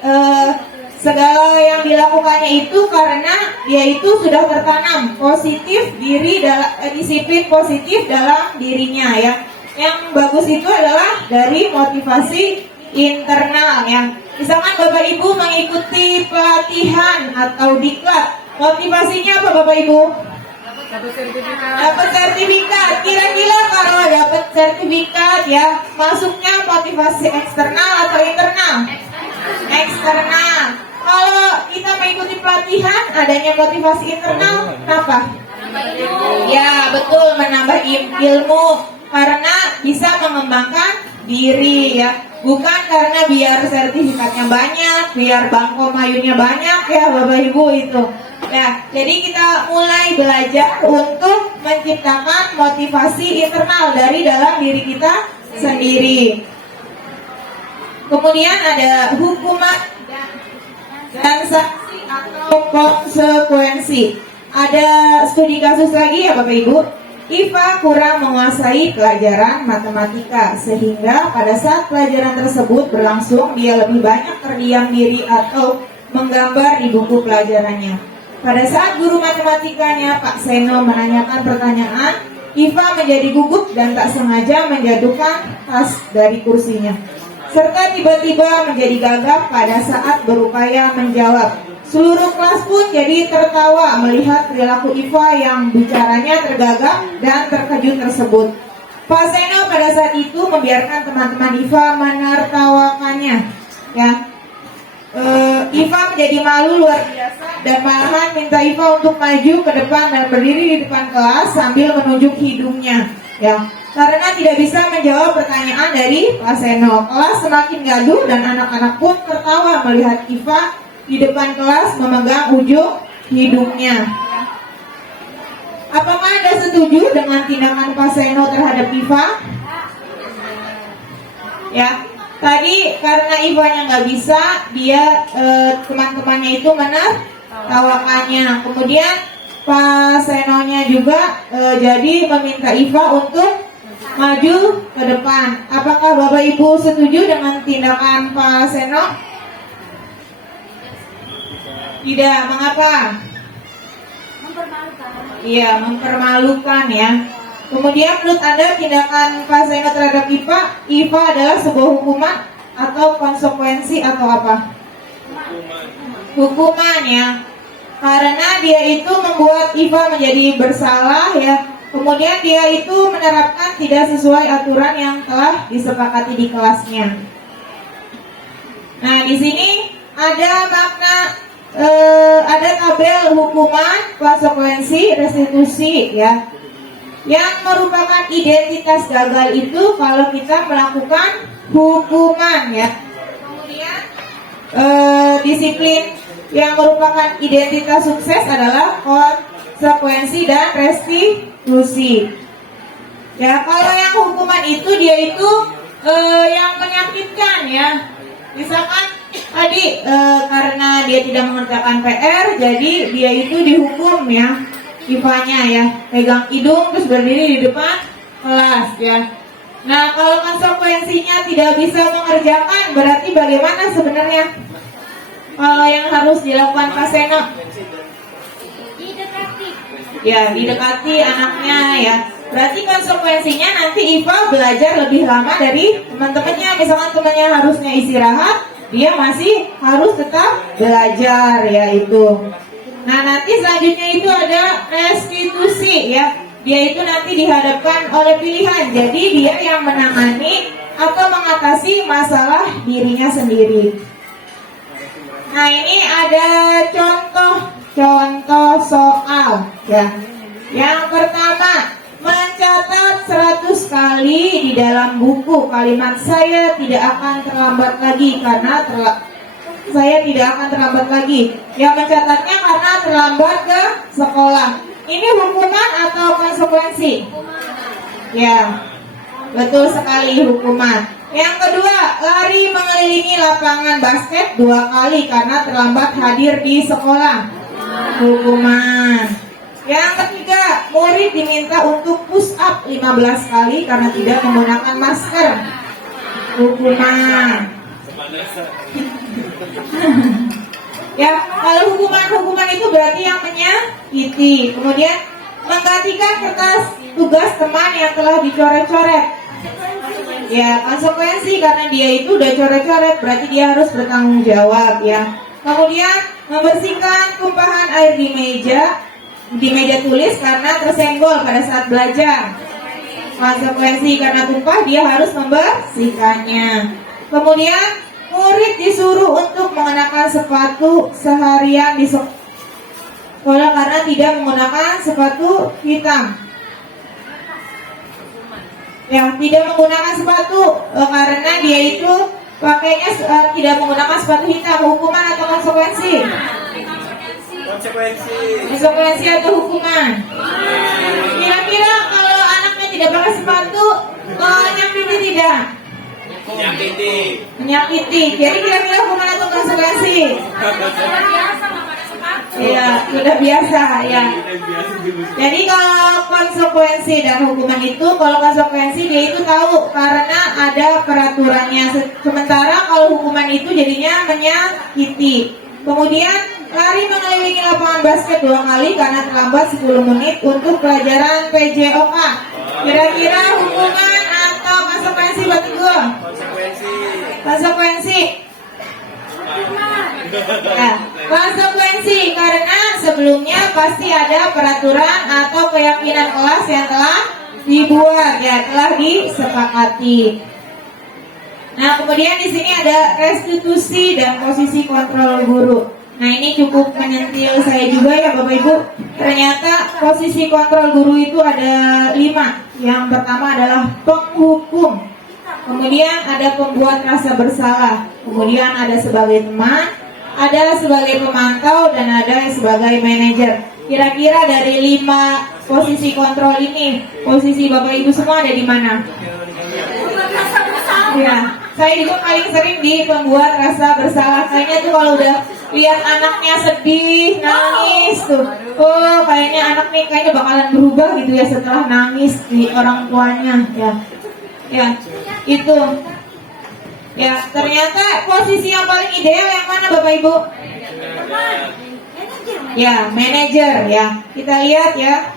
segala yang dilakukannya itu karena dia itu sudah tertanam positif diri dalam disiplin positif dalam dirinya ya. Yang bagus itu adalah dari motivasi internal ya. Misalkan Bapak Ibu mengikuti pelatihan atau diklat, motivasinya apa Bapak Ibu? Dapat sertifikat. Kira-kira kalau dapat sertifikat ya, masuknya motivasi eksternal atau internal? Eksternal. Kalau kita mengikuti pelatihan, adanya motivasi internal, kenapa? Ya betul, menambah ilmu karena bisa mengembangkan diri ya. Bukan karena biar sertifikatnya banyak, biar bangko mayunya banyak ya Bapak Ibu itu. Ya, jadi kita mulai belajar untuk menciptakan motivasi internal dari dalam diri kita sendiri. Kemudian ada hukuman dan sanksi atau konsekuensi. Ada studi kasus lagi ya Bapak Ibu. Iva kurang menguasai pelajaran matematika sehingga pada saat pelajaran tersebut berlangsung dia lebih banyak terdiam diri atau menggambar di buku pelajarannya. Pada saat guru matematikanya Pak Seno menanyakan pertanyaan, Iva menjadi gugup dan tak sengaja menjatuhkan tas dari kursinya, serta tiba-tiba menjadi gagap pada saat berupaya menjawab. Seluruh kelas pun jadi tertawa melihat perilaku Iva yang bicaranya tergagap dan terkejut tersebut. Pak Seno pada saat itu membiarkan teman-teman Iva menertawakannya. Ya, Iva menjadi malu luar biasa dan malahan minta Iva untuk maju ke depan dan berdiri di depan kelas sambil menunjuk hidungnya. Ya, karena tidak bisa menjawab pertanyaan dari Pak Seno. Kelas semakin gaduh dan anak-anak pun tertawa melihat Iva di depan kelas memegang ujung hidungnya. Apakah Anda setuju dengan tindakan Pak Seno terhadap Iva? Ya, tadi karena Ivanya nggak bisa, dia teman-temannya itu menertawakannya. Kemudian Pak Senonya juga jadi meminta Iva untuk maju ke depan. Apakah Bapak Ibu setuju dengan tindakan Pak Seno? Tidak, mengapa? Iya, mempermalukan ya. Kemudian menurut Anda tindakan Pak Seno terhadap Iva adalah sebuah hukuman atau konsekuensi atau apa? Hukuman ya. Karena dia itu membuat Iva menjadi bersalah ya. Kemudian dia itu menerapkan tidak sesuai aturan yang telah disepakati di kelasnya. Nah, di sini ada makna ada tabel hukuman, konsekuensi, restitusi ya, yang merupakan identitas gagal itu kalau kita melakukan hukuman ya. Kemudian disiplin yang merupakan identitas sukses adalah konsekuensi dan restitusi ya. Kalau yang hukuman itu dia itu yang menyakitkan ya. Misalkan tadi karena dia tidak mengerjakan PR, jadi dia itu dihukum ya, Ivanya ya, pegang hidung terus berdiri di depan kelas ya. Nah, kalau konsekuensinya tidak bisa mengerjakan, berarti bagaimana sebenarnya? Kalau yang harus dilakukan Pak Seno? Ya, didekati anaknya ya. Berarti konsekuensinya nanti Iva belajar lebih lama dari teman-temannya. Misalkan temannya harusnya istirahat, dia masih harus tetap belajar ya itu. Nah, nanti selanjutnya itu ada restitusi ya. Dia itu nanti dihadapkan oleh pilihan. Jadi dia yang menangani atau mengatasi masalah dirinya sendiri. Nah, ini ada contoh soal ya. Yang pertama, mencatat 100 kali di dalam buku kalimat saya tidak akan terlambat lagi karena saya tidak akan terlambat lagi. Yang mencatatnya karena terlambat ke sekolah. Ini hukuman atau konsekuensi? Ya, betul sekali hukuman. Yang kedua, lari mengelilingi lapangan basket 2 kali karena terlambat hadir di sekolah. Hukuman. Yang ketiga, murid diminta untuk push up 15 kali karena tidak menggunakan masker. Hukuman. Ya, kalau hukuman itu berarti yang menyakiti. Kemudian menggantikan kertas tugas teman yang telah dicoret-coret. Ya, konsekuensi karena dia itu udah coret-coret, berarti dia harus bertanggung jawab ya. Kemudian membersihkan tumpahan air di meja tulis karena tersenggol pada saat belajar. Konsekuensi karena tumpah dia harus membersihkannya. Kemudian murid disuruh untuk mengenakan sepatu seharian di sekolah karena tidak menggunakan sepatu hitam. Ya, tidak menggunakan sepatu karena dia itu pakainya tidak menggunakan sepatu hitam. Hukuman atau konsekuensi? Konsekuensi atau hukuman? Kira-kira kalau anaknya tidak pakai sepatu, menyakiti tidak? Menyakiti. Jadi kira-kira hukuman atau konsekuensi? Iya, sudah biasa ya. Jadi kalau konsekuensi dan hukuman itu, kalau konsekuensi dia itu tahu karena ada peraturannya. Sementara kalau hukuman itu jadinya menyakiti. Kemudian lari mengelilingi lapangan basket 2 kali karena terlambat 10 menit untuk pelajaran PJOK. Kira-kira hukuman atau konsekuensi buat gue? Konsekuensi. Nah, konsekuensi karena sebelumnya pasti ada peraturan atau keyakinan kelas yang telah dibuat, ya, telah disepakati. Nah, kemudian di sini ada restitusi dan posisi kontrol guru. Nah, ini cukup menyentil saya juga ya Bapak Ibu. Ternyata posisi kontrol guru itu ada 5. Yang pertama adalah penghukum. Kemudian ada pembuat rasa bersalah. Kemudian ada sebagai teman, ada sebagai pemantau, dan ada sebagai manajer. Kira-kira dari 5 posisi kontrol ini, posisi Bapak Ibu semua ada di mana? Ya, saya juga paling sering di pembuat rasa bersalah. Kayaknya tuh kalau udah lihat anaknya sedih, nangis tuh, oh kayaknya anak nih kayaknya bakalan berubah gitu ya setelah nangis di orang tuanya, ya itu. Ya, ternyata posisi yang paling ideal yang mana Bapak Ibu? Ya, manajer ya. Kita lihat ya.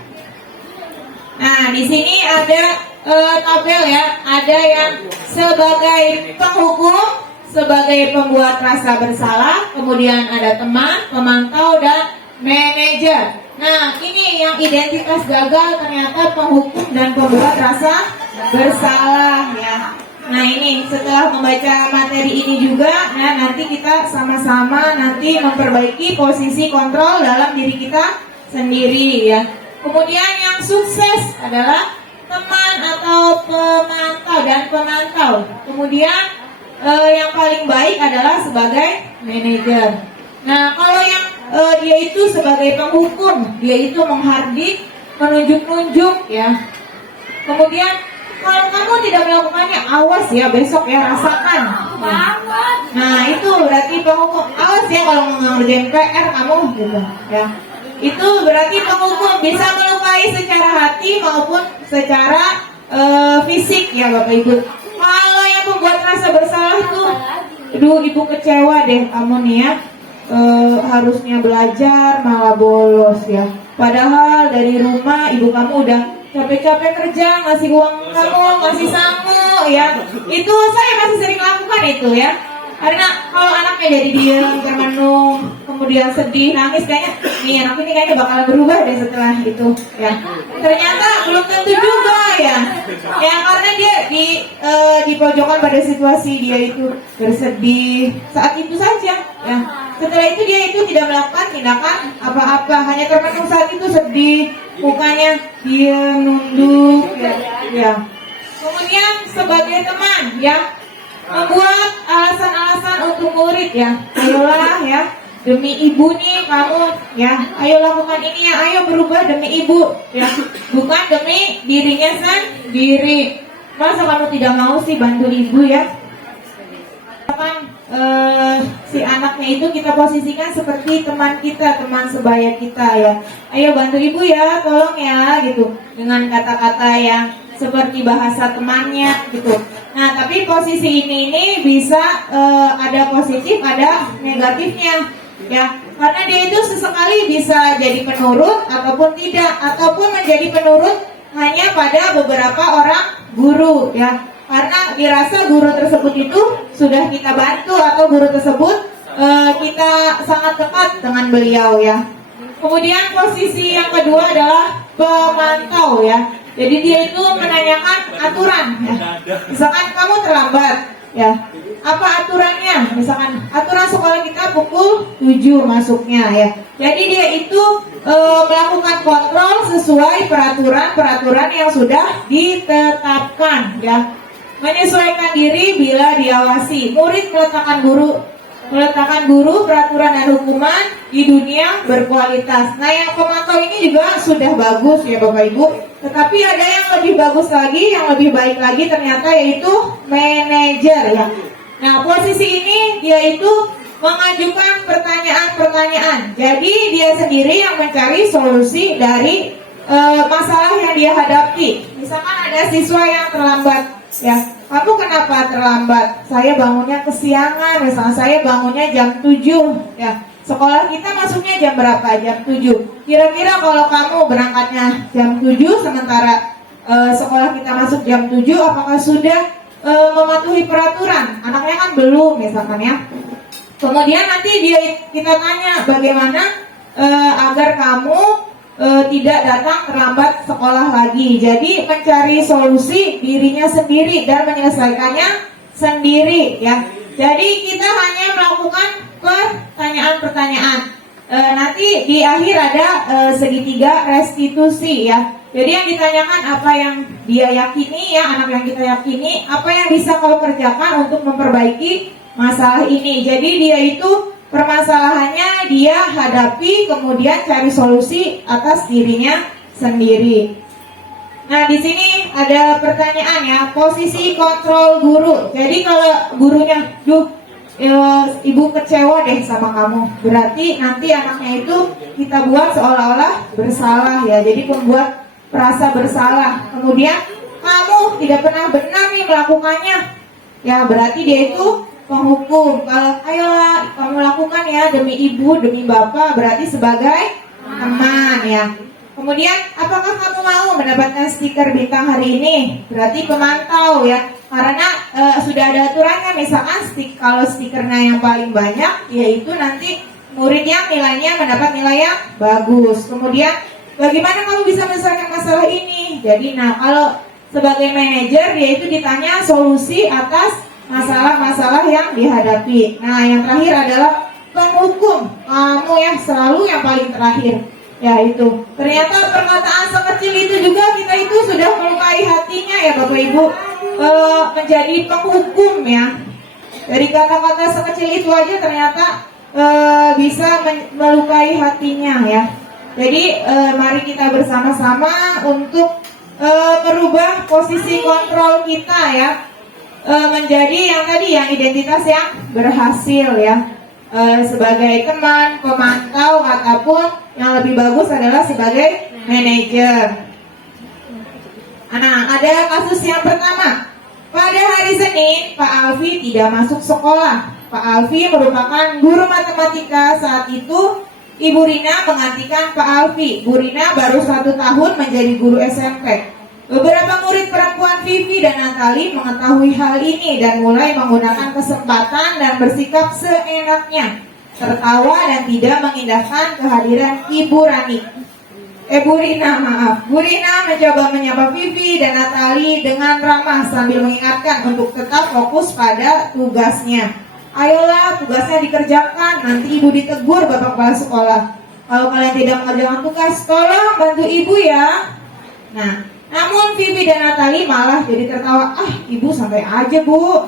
Nah, di sini ada tabel ya. Ada yang sebagai penghukum, sebagai pembuat rasa bersalah, kemudian ada teman, pemantau, dan manajer. Nah, ini yang identitas gagal ternyata penghukum dan pembuat rasa bersalah ya. Nah, ini setelah membaca materi ini juga, nah nanti kita sama-sama nanti memperbaiki posisi kontrol dalam diri kita sendiri ya. Kemudian yang sukses adalah teman atau pemantau dan pemantau. Kemudian yang paling baik adalah sebagai manajer. Nah, kalau yang dia itu sebagai penghukum, dia itu menghardik, menunjuk-nunjuk ya. Kemudian kalau kamu tidak melakukannya, awas ya besok ya, rasakan. Nah, itu berarti penghukum. Awas ya kalau ngerjain PR kamu gitu ya. Itu berarti penghukum, bisa melukai secara hati maupun secara fisik ya Bapak Ibu. Kalau yang membuat rasa bersalah tuh, aduh ibu kecewa deh kamu nih ya, harusnya belajar malah bolos ya. Padahal dari rumah ibu kamu udah capek-capek kerja, ngasih uang kamu, ngasih sangu ya. Itu saya masih sering lakukan itu ya. Karena kalau anaknya jadi diam, termenung, kemudian sedih, nangis, kayaknya nih anak ini kayaknya bakalan berubah deh setelah itu ya. Ternyata belum tentu juga ya. Ya karena dia di pojokan pada situasi dia itu bersedih saat itu saja ya. Setelah itu dia itu tidak melakukan tindakan apa-apa, hanya termenung saat itu sedih, mukanya dia nunduk ya. Kemudian sebagai teman ya, membuat alasan-alasan untuk murid ya. Ayolah ya, demi ibu nih kamu ya, ayo lakukan ini ya, ayo berubah demi ibu ya, bukan demi dirinya sendiri. Masa kamu tidak mau sih bantu ibu ya? Kan si anaknya itu kita posisikan seperti teman kita, teman sebaya kita ya. Ayo bantu ibu ya, tolong ya gitu, dengan kata-kata yang seperti bahasa temannya gitu. Nah, tapi posisi ini bisa ada positif, ada negatifnya ya. Karena dia itu sesekali bisa jadi penurut ataupun tidak, ataupun menjadi penurut hanya pada beberapa orang guru ya. Karena dirasa guru tersebut itu sudah kita bantu atau guru tersebut kita sangat dekat dengan beliau ya. Kemudian posisi yang kedua adalah pemantau ya. Jadi dia itu menanyakan aturan ya. Misalkan kamu terlambat ya, apa aturannya? Misalkan aturan sekolah kita pukul 7 masuknya ya. Jadi dia itu melakukan kontrol sesuai peraturan-peraturan yang sudah ditetapkan ya. Menyesuaikan diri bila diawasi. Murid meletakkan guru peraturan dan hukuman di dunia berkualitas. Nah, yang pemantau ini juga sudah bagus ya Bapak Ibu. Tetapi ada yang lebih bagus lagi, yang lebih baik lagi ternyata, yaitu manajer ya. Nah, posisi ini dia itu mengajukan pertanyaan-pertanyaan. Jadi dia sendiri yang mencari solusi dari masalah yang dia hadapi. Misalkan ada siswa yang terlambat ya, kamu kenapa terlambat? Saya bangunnya kesiangan, misalnya saya bangunnya jam 7 ya. sekolah kita masuknya jam berapa? Jam 7. Kira-kira kalau kamu berangkatnya jam 7 sementara sekolah kita masuk jam 7, apakah sudah mematuhi peraturan? Anaknya kan belum misalkan ya. Kemudian nanti kita tanya bagaimana agar kamu tidak datang terlambat sekolah lagi. Jadi mencari solusi dirinya sendiri dan menyelesaikannya sendiri ya. Jadi kita hanya melakukan pertanyaan-pertanyaan. Nanti di akhir ada segitiga restitusi ya. Jadi yang ditanyakan apa yang dia yakini ya, anak yang kita yakini, apa yang bisa kau kerjakan untuk memperbaiki masalah ini. Jadi dia itu permasalahannya dia hadapi, kemudian cari solusi atas dirinya sendiri. Nah, di sini ada pertanyaan ya, posisi kontrol guru. Jadi kalau gurunya, ibu kecewa deh sama kamu, berarti nanti anaknya itu kita buat seolah-olah bersalah ya. Jadi membuat merasa bersalah. Kemudian kamu tidak pernah benar nih melakukannya, ya berarti dia itu penghukum. Kalau ayolah kamu lakukan ya demi ibu, demi bapak, berarti sebagai teman ya. Kemudian apakah kamu mau mendapatkan stiker bintang hari ini? Berarti pemantau ya. Karena sudah ada aturannya, misalkan kalau stikernya yang paling banyak, yaitu nanti murid yang nilainya mendapat nilai yang bagus. Kemudian bagaimana kamu bisa menyelesaikan masalah ini? Jadi kalau sebagai manajer dia itu ditanya solusi atas masalah-masalah yang dihadapi. Nah, yang terakhir adalah penghukum. Kamu yang selalu yang paling terakhir. Ya itu. Ternyata perkataan sekecil itu juga kita itu sudah melukai hatinya ya Bapak Ibu. Menjadi penghukum ya. Dari kata-kata sekecil itu aja ternyata bisa melukai hatinya ya. Jadi mari kita bersama-sama untuk merubah posisi kontrol kita ya. Menjadi yang tadi yang identitas yang berhasil ya, sebagai teman, pemantau, ataupun yang lebih bagus adalah sebagai manajer. Nah, ada kasus yang pertama. Pada hari Senin, Pak Alfi tidak masuk sekolah. Pak Alfi merupakan guru matematika saat itu. Ibu Rina menggantikan Pak Alfi. Bu Rina baru 1 tahun menjadi guru SMP. Beberapa murid perempuan Vivi dan Natali mengetahui hal ini dan mulai menggunakan kesempatan dan bersikap seenaknya, tertawa dan tidak mengindahkan kehadiran Ibu Bu Rina mencoba menyapa Vivi dan Natali dengan ramah sambil mengingatkan untuk tetap fokus pada tugasnya. Ayolah, tugasnya dikerjakan, nanti ibu ditegur Bapak Kepala Sekolah. Kalau kalian tidak mengerjakan tugas, tolong bantu ibu ya. Nah, namun Vivi dan Natali malah jadi tertawa. Ibu santai aja bu.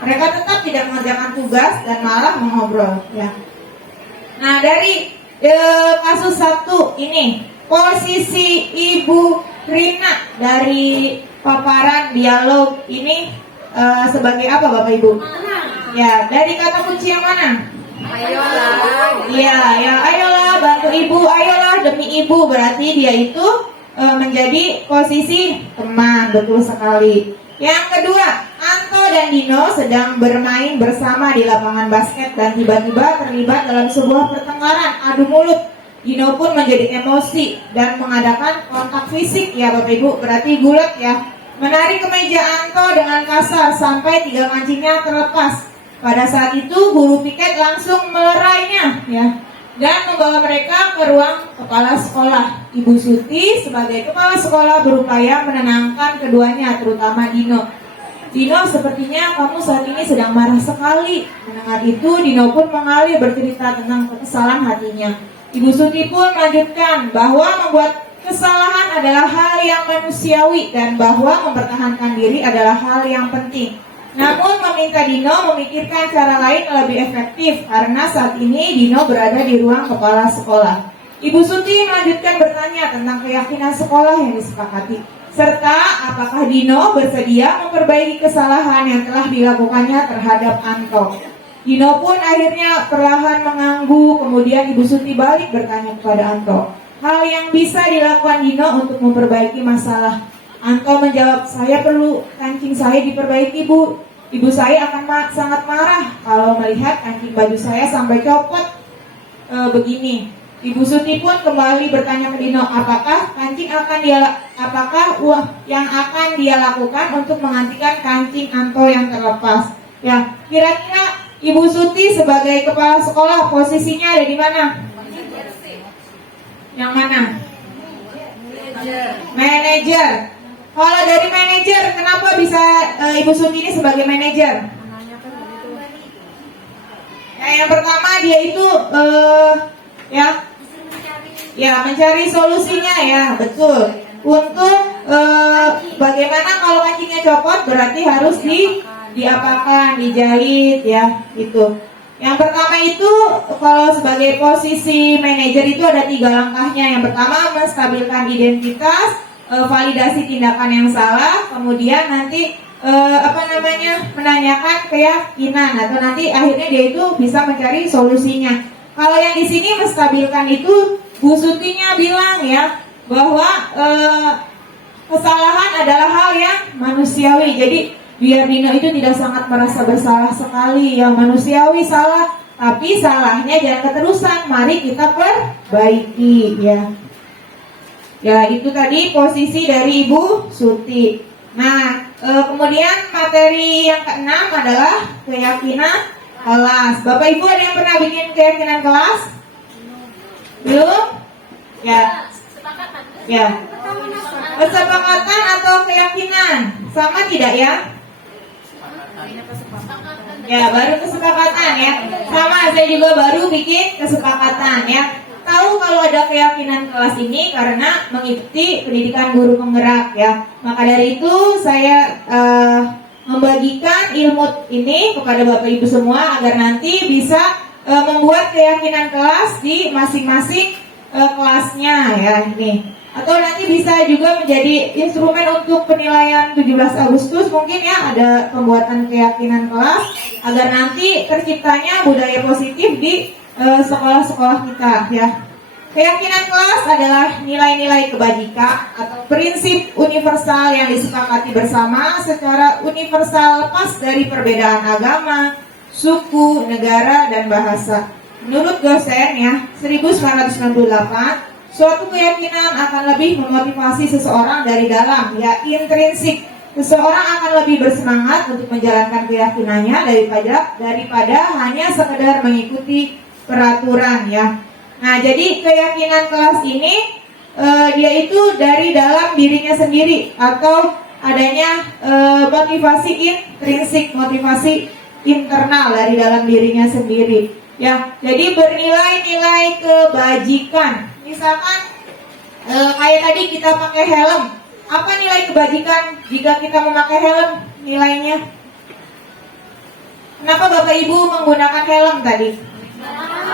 Mereka tetap tidak mengerjakan tugas dan malah mengobrol ya. Nah, dari kasus 1 ini, posisi Ibu Rina dari paparan dialog ini sebagai apa Bapak Ibu? Ya, dari kata kunci yang mana? Ayolah. Ya, ayolah bantu ibu, ayolah demi ibu. Berarti dia itu menjadi posisi teman, betul sekali. Yang kedua, Anto dan Dino sedang bermain bersama di lapangan basket dan tiba-tiba terlibat dalam sebuah pertengkaran adu mulut. Dino pun menjadi emosi dan mengadakan kontak fisik ya Bapak Ibu, berarti gulat ya. Menarik kemeja Anto dengan kasar sampai 3 kancingnya terlepas. Pada saat itu guru piket langsung melerainya ya, dan membawa mereka ke ruang kepala sekolah. Ibu Suti sebagai kepala sekolah berupaya menenangkan keduanya, terutama Dino. Dino, sepertinya kamu saat ini sedang marah sekali. Mendengar itu, Dino pun mengalir bercerita tentang kekesalan hatinya. Ibu Suti pun melanjutkan bahwa membuat kesalahan adalah hal yang manusiawi dan bahwa mempertahankan diri adalah hal yang penting. Namun meminta Dino memikirkan cara lain lebih efektif karena saat ini Dino berada di ruang kepala sekolah. Ibu Suti melanjutkan bertanya tentang keyakinan sekolah yang disepakati, serta apakah Dino bersedia memperbaiki kesalahan yang telah dilakukannya terhadap Anto. Dino pun akhirnya perlahan mengangguk, kemudian Ibu Suti balik bertanya kepada Anto, hal yang bisa dilakukan Dino untuk memperbaiki masalah. Anto menjawab, saya perlu kancing saya diperbaiki Bu. Ibu saya akan sangat marah kalau melihat kancing baju saya sampai copot. begini. Ibu Suti pun kembali bertanya ke Dino, apakah yang akan dia lakukan untuk menggantikan kancing Anto yang terlepas? Ya, kira-kira Ibu Suti sebagai kepala sekolah posisinya ada di mana? Yang mana? Manajer. Kalau dari manajer, kenapa bisa Ibu Suti ini sebagai manajer? Ya, yang pertama dia itu mencari solusinya, ya betul. Untuk bagaimana kalau kancingnya copot, berarti harus diapakan, dijahit, ya itu. Yang pertama itu kalau sebagai posisi manajer itu ada 3 langkahnya. Yang pertama menstabilkan identitas, validasi tindakan yang salah, kemudian nanti menanyakan keyakinan, atau nanti akhirnya dia itu bisa mencari solusinya. Kalau yang di sini menstabilkan itu Bu Sutinya bilang ya bahwa kesalahan adalah hal yang manusiawi. Jadi biar Dino itu tidak sangat merasa bersalah sekali, yang manusiawi salah, tapi salahnya jangan keterusan. Mari kita perbaiki, ya. Ya, itu tadi posisi dari Ibu Suti. Nah, kemudian materi yang ke-6 adalah keyakinan kelas. Bapak Ibu ada yang pernah bikin keyakinan kelas? Belum? Ya. Ya. Kesepakatan atau keyakinan? Sama tidak ya? Ya, baru kesepakatan ya. Sama, saya juga baru bikin kesepakatan ya. Tahu kalau ada keyakinan kelas ini karena mengikuti pendidikan guru penggerak ya. Maka dari itu saya membagikan ilmu ini kepada Bapak Ibu semua agar nanti bisa membuat keyakinan kelas di masing-masing kelasnya ya ini. Atau nanti bisa juga menjadi instrumen untuk penilaian 17 Agustus mungkin ya, ada pembuatan keyakinan kelas agar nanti terciptanya budaya positif di sekolah-sekolah kita ya. Keyakinan kelas adalah nilai-nilai kebajikan atau prinsip universal yang disepakati bersama secara universal lepas dari perbedaan agama, suku, negara, dan bahasa. Menurut dosen ya, 1998, suatu keyakinan akan lebih memotivasi seseorang dari dalam, ya intrinsik. Seseorang akan lebih bersemangat untuk menjalankan keyakinannya daripada hanya sekedar mengikuti peraturan ya. Nah, jadi keyakinan kelas ini dia itu dari dalam dirinya sendiri atau adanya motivasi intrinsik, motivasi internal dari dalam dirinya sendiri. Ya, jadi bernilai-nilai kebajikan. Misalkan kayak tadi kita pakai helm. Apa nilai kebajikan jika kita memakai helm? Nilainya? Kenapa Bapak Ibu menggunakan helm tadi?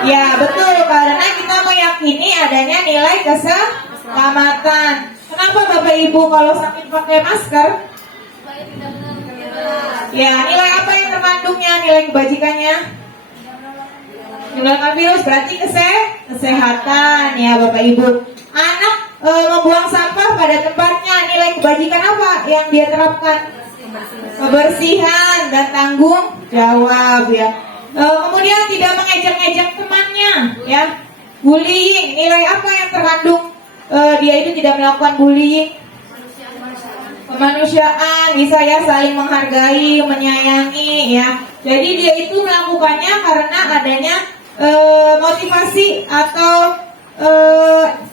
Ya betul, karena kita meyakini adanya nilai keselamatan. Kenapa Bapak Ibu kalau sakit pakai masker? Ya, nilai apa yang terkandungnya, nilai kebajikannya? Menghilangkan virus, berarti kesehatan ya Bapak Ibu. Anak membuang sampah pada tempatnya, nilai kebajikan apa yang dia terapkan? Kebersihan dan tanggung jawab ya. Kemudian tidak mengejek-ngejek temannya ya. Bullying, nilai apa yang terkandung? Dia itu tidak melakukan bullying. Kemanusiaan, bisa ya, saling menghargai, menyayangi ya. Jadi dia itu melakukannya karena adanya motivasi atau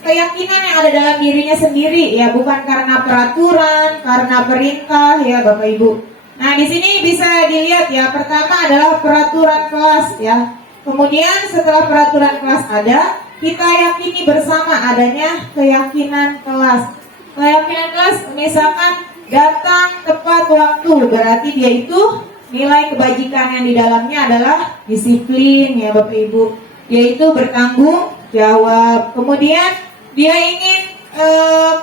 keyakinan yang ada dalam dirinya sendiri ya, bukan karena peraturan, karena perintah ya Bapak Ibu. Nah, di sini bisa dilihat ya, pertama adalah peraturan kelas ya. Kemudian setelah peraturan kelas ada, kita yakini bersama adanya keyakinan kelas. Keyakinan kelas misalkan datang tepat waktu, berarti dia itu nilai kebajikan yang di dalamnya adalah disiplin ya Bapak Ibu. Dia itu bertanggung jawab. Kemudian dia ingin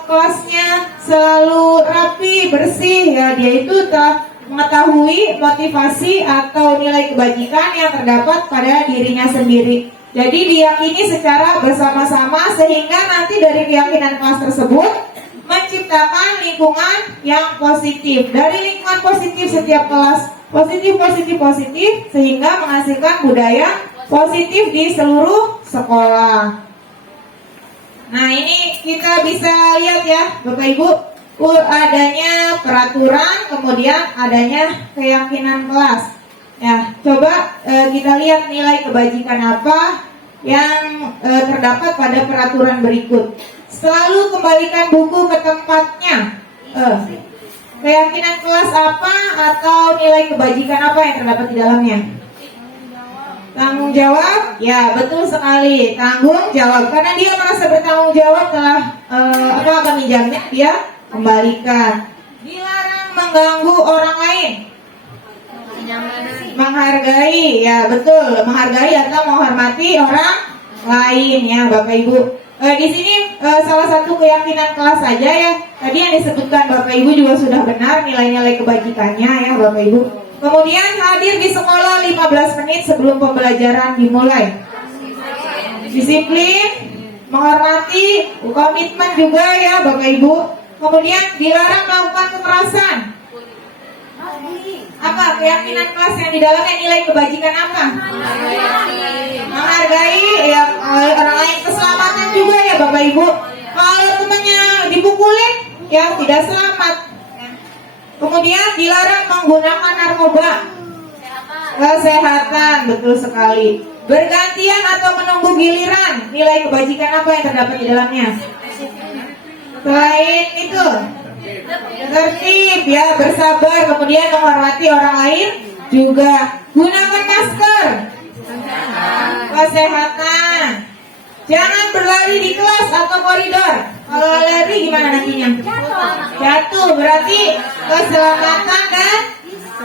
kelasnya selalu rapi, bersih ya. Dia itu telah mengetahui motivasi atau nilai kebajikan yang terdapat pada dirinya sendiri. Jadi diyakini secara bersama-sama sehingga nanti dari keyakinan kelas tersebut menciptakan lingkungan yang positif. Dari lingkungan positif setiap kelas positif sehingga menghasilkan budaya positif di seluruh sekolah. Nah, ini kita bisa lihat ya Bapak Ibu, adanya peraturan, kemudian adanya keyakinan kelas. Ya, coba kita lihat nilai kebajikan apa yang terdapat pada peraturan berikut. Selalu kembalikan buku ke tempatnya. Keyakinan kelas apa atau nilai kebajikan apa yang terdapat di dalamnya? Tanggung jawab, ya betul sekali, tanggung jawab. Karena dia merasa bertanggung jawab telah meminjamnya, dia kembalikan. Dilarang mengganggu orang lain. Menghargai, ya betul, menghargai atau menghormati orang lain ya Bapak Ibu. Di sini salah satu keyakinan kelas saja ya. Tadi yang disebutkan Bapak Ibu juga sudah benar nilai-nilai kebajikannya ya Bapak Ibu. Kemudian hadir di sekolah 15 menit sebelum pembelajaran dimulai. Disiplin, menghormati, komitmen juga ya Bapak Ibu. Kemudian dilarang melakukan kekerasan. Apa keyakinan kelas yang di dalamnya nilai kebajikan apa? Menghargai ya orang lain, keselamatan juga ya Bapak Ibu. Kalau temannya dipukulin ya tidak selamat. Kemudian dilarang menggunakan narkoba. Kesehatan, betul sekali. Bergantian atau menunggu giliran, nilai kebajikan apa yang terdapat di dalamnya? Selain itu, tertib ya, bersabar, kemudian menghormati orang lain juga. Gunakan masker. Kesehatan. Jangan berlari di kelas atau koridor. Kalau lari gimana nantinya? Jatuh, berarti keselamatan dan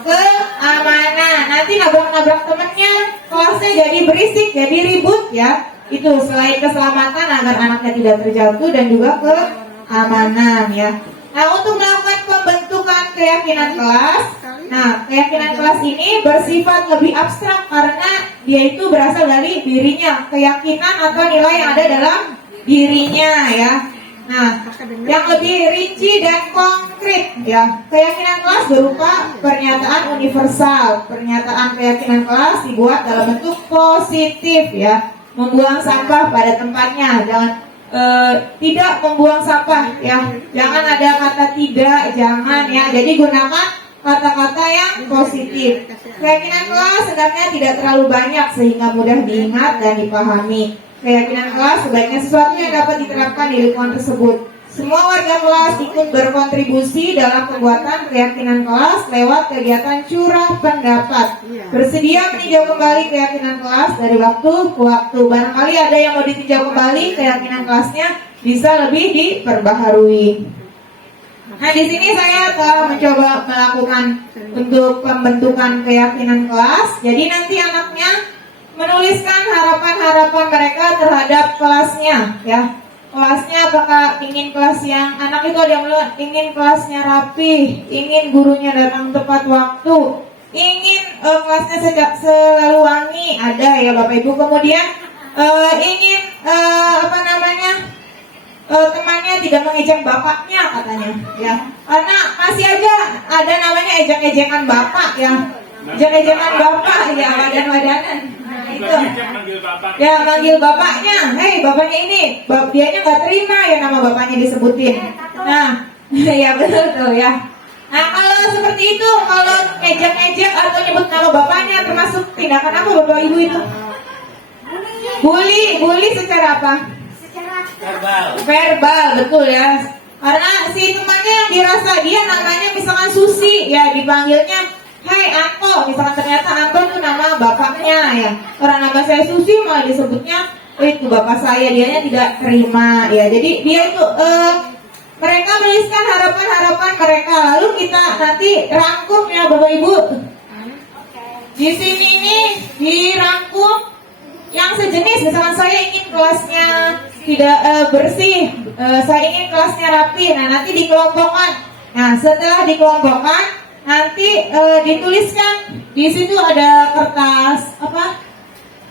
keamanan. Nanti nabrak-nabrak temennya, kelasnya jadi berisik, jadi ribut ya. Itu selain keselamatan agar anaknya tidak terjatuh dan juga keamanan ya. Nah, untuk melakukan pembentukan keyakinan kelas, nah keyakinan kelas ini bersifat lebih abstrak karena dia itu berasal dari dirinya, keyakinan atau nilai yang ada dalam dirinya ya. Nah, yang lebih rinci dan konkret ya, keyakinan kelas berupa pernyataan universal. Pernyataan keyakinan kelas dibuat dalam bentuk positif ya, membuang sampah pada tempatnya, tidak membuang sampah ya, jangan ada kata tidak, jangan ya, jadi gunakan kata-kata yang positif. Keyakinan kelas hendaknya tidak terlalu banyak sehingga mudah diingat dan dipahami. Keyakinan kelas sebaiknya sesuatu yang dapat diterapkan di lingkungan tersebut. Semua warga kelas ikut berkontribusi dalam pembuatan keyakinan kelas lewat kegiatan curah pendapat. Bersedia meninjau kembali keyakinan kelas dari waktu ke waktu. Barangkali ada yang mau ditinjau kembali keyakinan kelasnya, bisa lebih diperbaharui. Nah, di sini saya telah mencoba melakukan untuk pembentukan keyakinan kelas. Jadi nanti anaknya menuliskan harapan-harapan mereka terhadap kelasnya ya. Kelasnya apakah ingin kelas yang anak itu ada yang ingin kelasnya rapi, ingin gurunya datang tepat waktu, ingin kelasnya selalu wangi, ada ya Bapak Ibu. Kemudian ingin temannya tidak mengejek bapaknya katanya ya, karena masih aja ada namanya ejek-ejekan bapak ya, ejek-ejekan bapak ya, wadan-wadanan. Itu ya, manggil bapaknya, hei bapaknya ini, dianya nggak terima ya nama bapaknya disebutin. Nah, ya betul tuh ya. Nah, kalau seperti itu, kalau ngejek-ngejek atau nyebut nama bapaknya, termasuk tindakan apa Bapak Ibu itu? Bully secara apa? Verbal, betul ya. Karena si temannya yang dirasa dia namanya misalkan Susi, ya dipanggilnya Hai Anto, misalkan ternyata Anto itu nama bapaknya ya. Orang nama saya Susi malah disebutnya itu bapak saya, dianya tidak terima ya. Jadi dia itu mereka menuliskan harapan-harapan mereka, lalu kita nanti rangkum ya Bapak Ibu. Di sini ini dirangkum yang sejenis, misalkan saya ingin kelasnya tidak bersih, saya ingin kelasnya rapi. Nah, nanti dikelompokkan. Nah, setelah dikelompokkan nanti dituliskan di situ ada kertas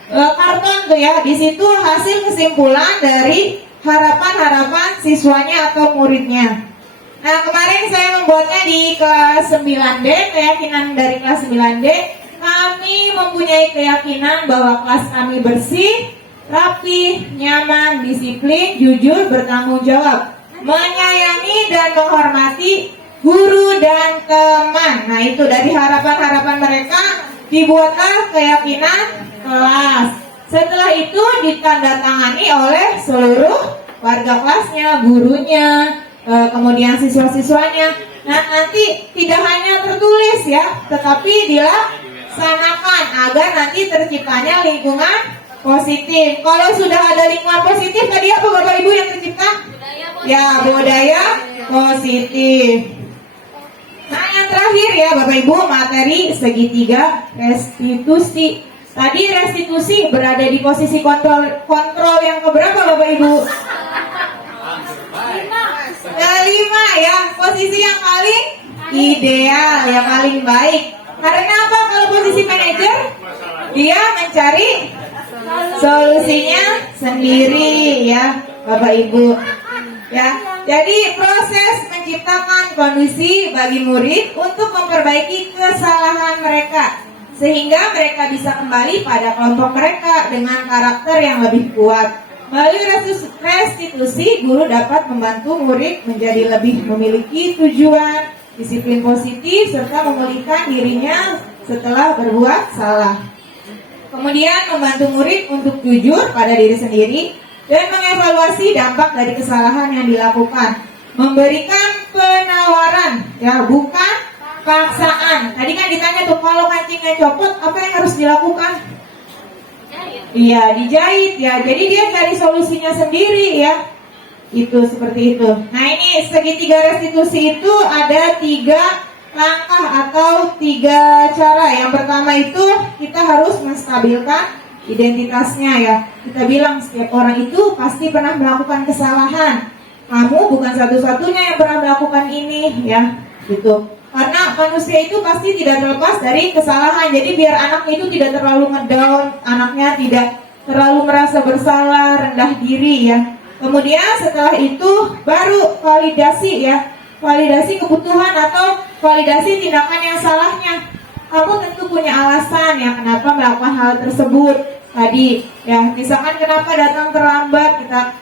karton tuh ya. Di situ hasil kesimpulan dari harapan-harapan siswanya atau muridnya. Nah, kemarin saya membuatnya di kelas 9D, keyakinan dari kelas 9D. Kami mempunyai keyakinan bahwa kelas kami bersih, rapi, nyaman, disiplin, jujur, bertanggung jawab, menyayangi dan menghormati guru dan teman. Nah, itu dari harapan-harapan mereka dibuatlah keyakinan kelas. Setelah itu ditandatangani oleh seluruh warga kelasnya, gurunya, kemudian siswa-siswanya. Nah, nanti tidak hanya tertulis ya, tetapi dilaksanakan agar nanti terciptanya lingkungan positif. Kalau sudah ada lingkungan positif, tadi apa Bapak Ibu yang tercipta? Ya, budaya positif. Nah, yang terakhir ya Bapak Ibu, materi segitiga restitusi. Tadi restitusi berada di posisi kontrol yang keberapa Bapak Ibu? Kelima ya, posisi yang paling ideal, yang paling baik. Karena apa? Kalau posisi manajer, dia mencari solusinya sendiri ya Bapak Ibu. Ya, jadi proses menciptakan kondisi bagi murid untuk memperbaiki kesalahan mereka sehingga mereka bisa kembali pada kelompok mereka dengan karakter yang lebih kuat. Melalui restitusi, guru dapat membantu murid menjadi lebih memiliki tujuan, disiplin positif, serta memulihkan dirinya setelah berbuat salah. Kemudian membantu murid untuk jujur pada diri sendiri dan mengevaluasi dampak dari kesalahan yang dilakukan. Memberikan penawaran, ya bukan paksaan. Tadi kan ditanya tuh, kalau kancingnya copot, apa yang harus dilakukan? Iya, dijahit ya. Jadi dia cari solusinya sendiri ya. Itu seperti itu. Nah, ini segitiga restitusi itu ada 3 langkah atau 3 cara. Yang pertama itu kita harus menstabilkan identitasnya ya. Kita bilang setiap orang itu pasti pernah melakukan kesalahan. Kamu bukan satu-satunya yang pernah melakukan ini ya. Gitu. Karena manusia itu pasti tidak terlepas dari kesalahan. Jadi biar anaknya itu tidak terlalu ngedown, anaknya tidak terlalu merasa bersalah, rendah diri ya. Kemudian setelah itu baru validasi ya. Validasi kebutuhan atau validasi tindakan yang salahnya. Kamu tentu punya alasan ya kenapa melakukan hal tersebut. Tadi ya, misalkan kenapa datang terlambat, kita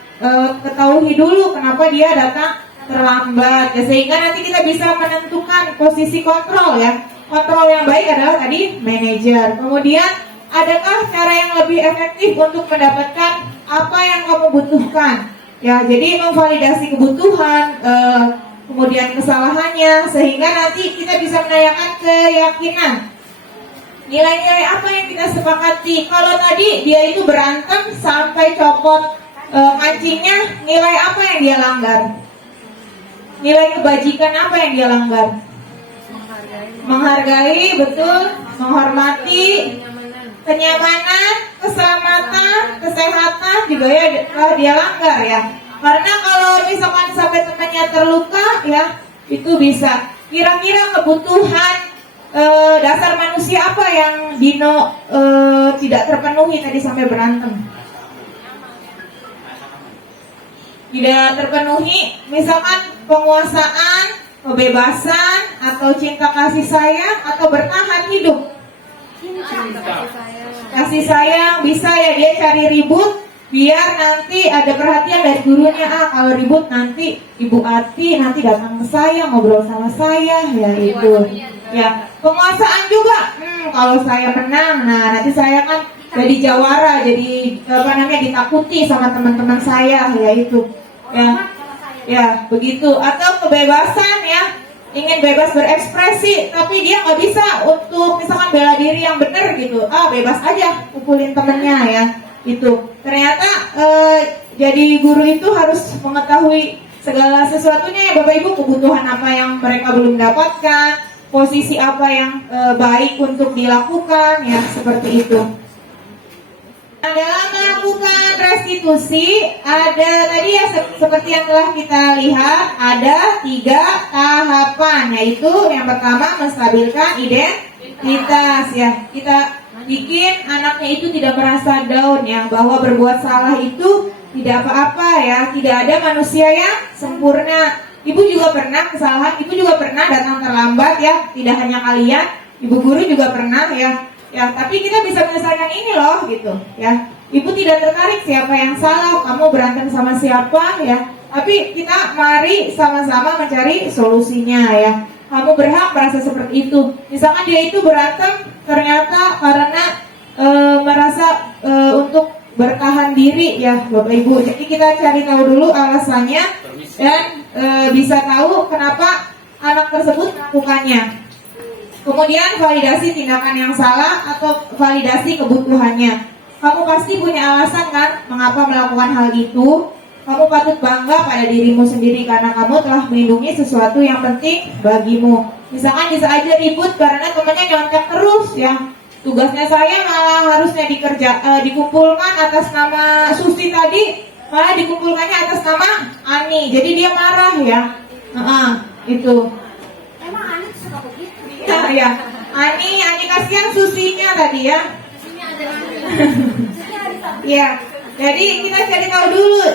ketahui dulu kenapa dia datang terlambat ya, sehingga nanti kita bisa menentukan posisi kontrol ya. Kontrol yang baik adalah tadi manajer. Kemudian adakah cara yang lebih efektif untuk mendapatkan apa yang kamu butuhkan ya. Jadi memvalidasi kebutuhan, kemudian kesalahannya, sehingga nanti kita bisa menanyakan keyakinan. Nilai-nilai apa yang kita sepakati? Kalau tadi dia itu berantem sampai copot kancingnya, nilai apa yang dia langgar? Nilai kebajikan apa yang dia langgar? Menghargai, betul, menghormati, kenyamanan, keselamatan, kesehatan juga ya dia langgar ya. Karena kalau misalkan sampai temannya terluka ya, itu bisa. Kira-kira kebutuhan dasar manusia apa yang Dino tidak terpenuhi tadi sampai berantem? Tidak terpenuhi, misalkan penguasaan, kebebasan, atau cinta kasih sayang, atau bertahan hidup. Kasih sayang bisa ya, dia cari ribut biar nanti ada perhatian dari gurunya. Kalau ribut nanti Ibu Ati nanti datang ke saya, ngobrol sama saya ya itu. Ya, penguasaan juga. Kalau saya menang, nah nanti saya kan jadi jawara, jadi ditakuti sama teman-teman saya ya itu. Ya, begitu. Atau kebebasan ya, ingin bebas berekspresi, tapi dia nggak bisa untuk misalkan bela diri yang benar gitu. Bebas aja pukulin temennya ya. Itu ternyata jadi guru itu harus mengetahui segala sesuatunya ya Bapak Ibu, kebutuhan apa yang mereka belum dapatkan, posisi apa yang baik untuk dilakukan ya, seperti itu. Nah, dalam melakukan restitusi ada tadi ya seperti yang telah kita lihat, ada 3 tahapan, yaitu yang pertama menstabilkan identitas ya. Kita bikin anaknya itu tidak merasa down ya, bahwa berbuat salah itu tidak apa-apa ya, tidak ada manusia yang sempurna. Ibu juga pernah kesalahan, ibu juga pernah datang terlambat ya, tidak hanya kalian, ibu guru juga pernah ya. Ya, tapi kita bisa menyelesaikan ini loh gitu ya. Ibu tidak tertarik siapa yang salah, kamu berantem sama siapa ya. Tapi kita mari sama-sama mencari solusinya ya. Kamu berhak merasa seperti itu. Misalkan dia itu berantem ternyata karena merasa untuk bertahan diri ya Bapak Ibu. Jadi kita cari tahu dulu alasannya dan bisa tahu kenapa anak tersebut melakukannya. Kemudian validasi tindakan yang salah atau validasi kebutuhannya. Kamu pasti punya alasan kan mengapa melakukan hal itu. Kamu patut bangga pada dirimu sendiri karena kamu telah melindungi sesuatu yang penting bagimu. Misalkan bisa aja ribut karena temannya nyontek terus ya. Tugasnya saya malah harusnya dikumpulkan atas nama Susi tadi, malah dikumpulkannya atas nama Ani. Jadi dia marah ya. Itu. Emang Ani suka begitu? Ya. Ani kasihan Susinya tadi ya. Ya, jadi kita cari tahu dulu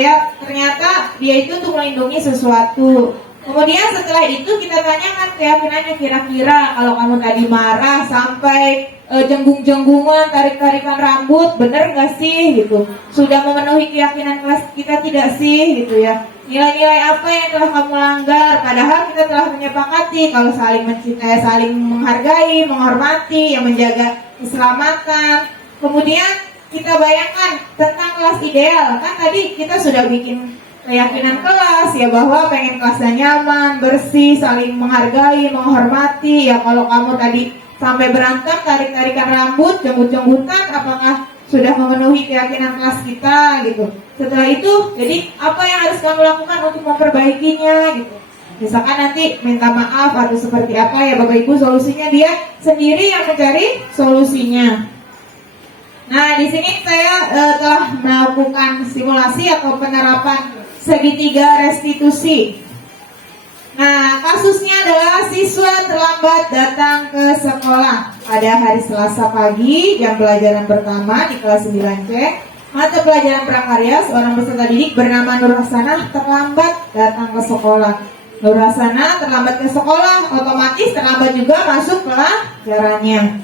ya, ternyata dia itu untuk melindungi sesuatu. Kemudian setelah itu kita tanyakan keyakinannya, kira-kira kalau kamu tadi marah sampai jenggung-jenggungan, tarik-tarikan rambut, bener nggak sih gitu? Sudah memenuhi keyakinan kelas kita tidak sih gitu ya? Nilai-nilai apa yang telah kamu langgar? Padahal kita telah menyepakati kalau saling mencintai, saling menghargai, menghormati, yang menjaga keselamatan. Kemudian kita bayangkan tentang kelas ideal. Kan tadi kita sudah bikin keyakinan kelas ya, bahwa pengen kelasnya nyaman, bersih, saling menghargai, menghormati. Ya kalau kamu tadi sampai berantem, tarik-tarikan rambut, jemput-jemputan, apakah sudah memenuhi keyakinan kelas kita gitu? Setelah itu, jadi apa yang harus kamu lakukan untuk memperbaikinya gitu? Misalkan nanti minta maaf atau seperti apa ya Bapak Ibu, solusinya dia sendiri yang mencari solusinya. Nah, di sini saya telah melakukan simulasi atau penerapan segitiga restitusi. Nah, kasusnya adalah siswa terlambat datang ke sekolah pada hari Selasa pagi, jam pelajaran pertama di kelas 9C. Mata pelajaran prakarya, seorang peserta didik bernama Nur Hasanah terlambat datang ke sekolah. Nur Hasanah terlambat ke sekolah, otomatis terlambat juga masuk pelajarannya.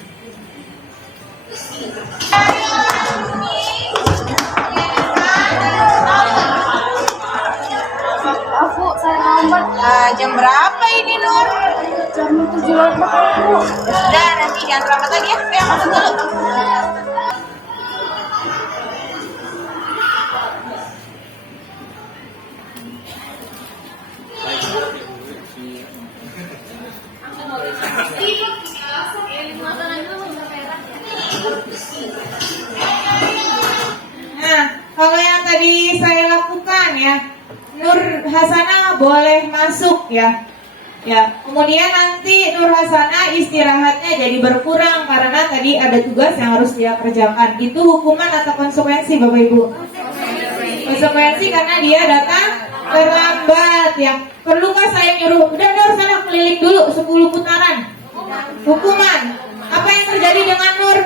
Aku saya lambat. Jam berapa ini Nur? Jam 7 lewat 40. Ya sudah, nanti jangan terlambat lagi ya. Ayo masuk dulu. Nah, kalau yang tadi saya lakukan ya, Nur Hasanah boleh masuk ya. Ya, kemudian nanti Nur Hasanah istirahatnya jadi berkurang karena tadi ada tugas yang harus dia kerjakan. Itu hukuman atau konsekuensi Bapak Ibu? Konsekuensi karena dia datang terlambat ya. Perlukah saya nyuruh, udah Nur sana keliling dulu 10 putaran? Hukuman. Apa yang terjadi dengan Nur?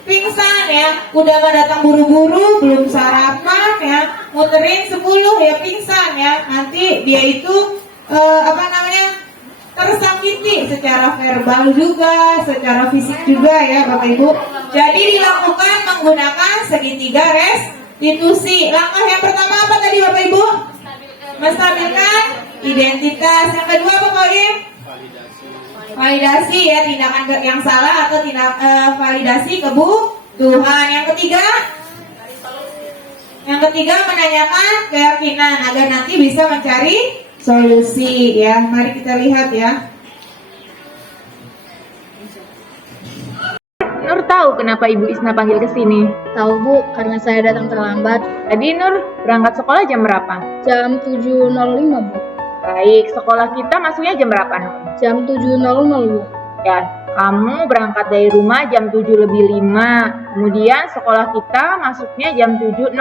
Pingsan ya, udah gak datang buru-buru, belum sarapan ya, muterin 10 ya pingsan ya. Nanti dia itu tersakiti secara verbal juga, secara fisik juga ya Bapak Ibu. Jadi dilakukan menggunakan segitiga restitusi. Langkah yang pertama apa tadi Bapak Ibu? Menstabilkan identitas. Yang kedua apa Pak Im? Validasi ya, tindakan yang salah atau validasi kebutuhan. Yang ketiga menanyakan keyakinan agar nanti bisa mencari solusi ya. Mari kita lihat ya. Nur tahu kenapa Ibu Isna panggil ke sini? Tahu Bu, karena saya datang terlambat. Tadi Nur berangkat sekolah jam berapa? Jam 7.05 Bu. Baik, sekolah kita masuknya jam berapa Nur? Jam 7.00 Bu. Ya, kamu berangkat dari rumah jam 7:05. Kemudian sekolah kita masuknya jam 7.00.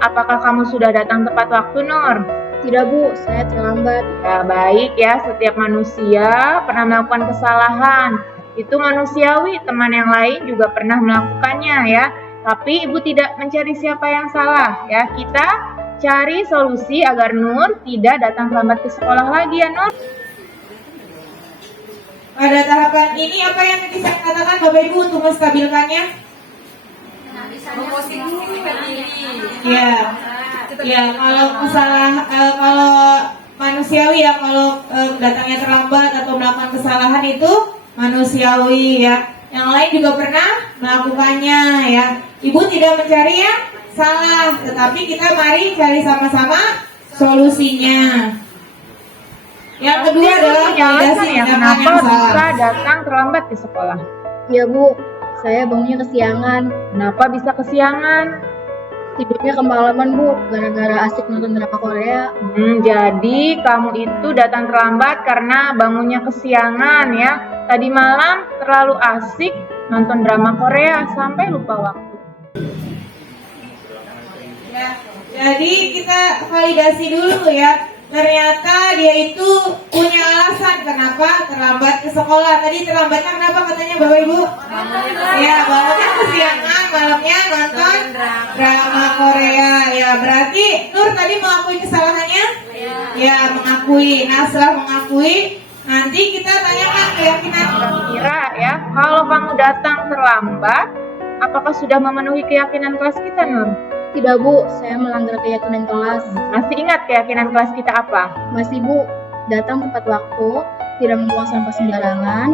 Apakah kamu sudah datang tepat waktu Nur? Tidak Bu, saya terlambat. Ya baik ya, setiap manusia pernah melakukan kesalahan. Itu manusiawi, teman yang lain juga pernah melakukannya ya. Tapi Ibu tidak mencari siapa yang salah ya. Kita cari solusi agar Nur tidak datang terlambat ke sekolah lagi ya Nur. Pada tahapan ini apa yang bisa dikatakan Bapak Ibu untuk menstabilkannya? Ya, ya kalau manusiawi ya, kalau datangnya terlambat atau melakukan kesalahan itu manusiawi ya. Yang lain juga pernah melakukannya ya. Ibu tidak mencari yang salah, tetapi kita mari cari sama-sama solusinya. Yang kedua adalah validasi tindakan yang salah. Datang terlambat ke sekolah. Ya Bu, saya bangunnya kesiangan. Kenapa bisa kesiangan? Tidurnya kemalaman Bu, gara-gara asik nonton drama Korea. Jadi kamu itu datang terlambat karena bangunnya kesiangan ya. Tadi malam terlalu asik nonton drama Korea sampai lupa waktu. Ya, jadi kita validasi dulu ya. Ternyata dia itu punya alasan kenapa terlambat ke sekolah. Tadi terlambatnya kenapa katanya Bapak Ibu? Ya, bangunnya kesiangan, malamnya nonton drama Korea. Ya, berarti Nur tadi mengakui kesalahannya? Ya, mengakui. Nah, setelah mengakui, nanti kita tanyakan keyakinan. Kira ya, kalau kamu datang terlambat, apakah sudah memenuhi keyakinan kelas kita, Nur? Tidak Bu, saya melanggar keyakinan kelas. Masih ingat keyakinan kelas kita apa? Masih Bu, datang tepat waktu, tidak membuang sampah sembarangan,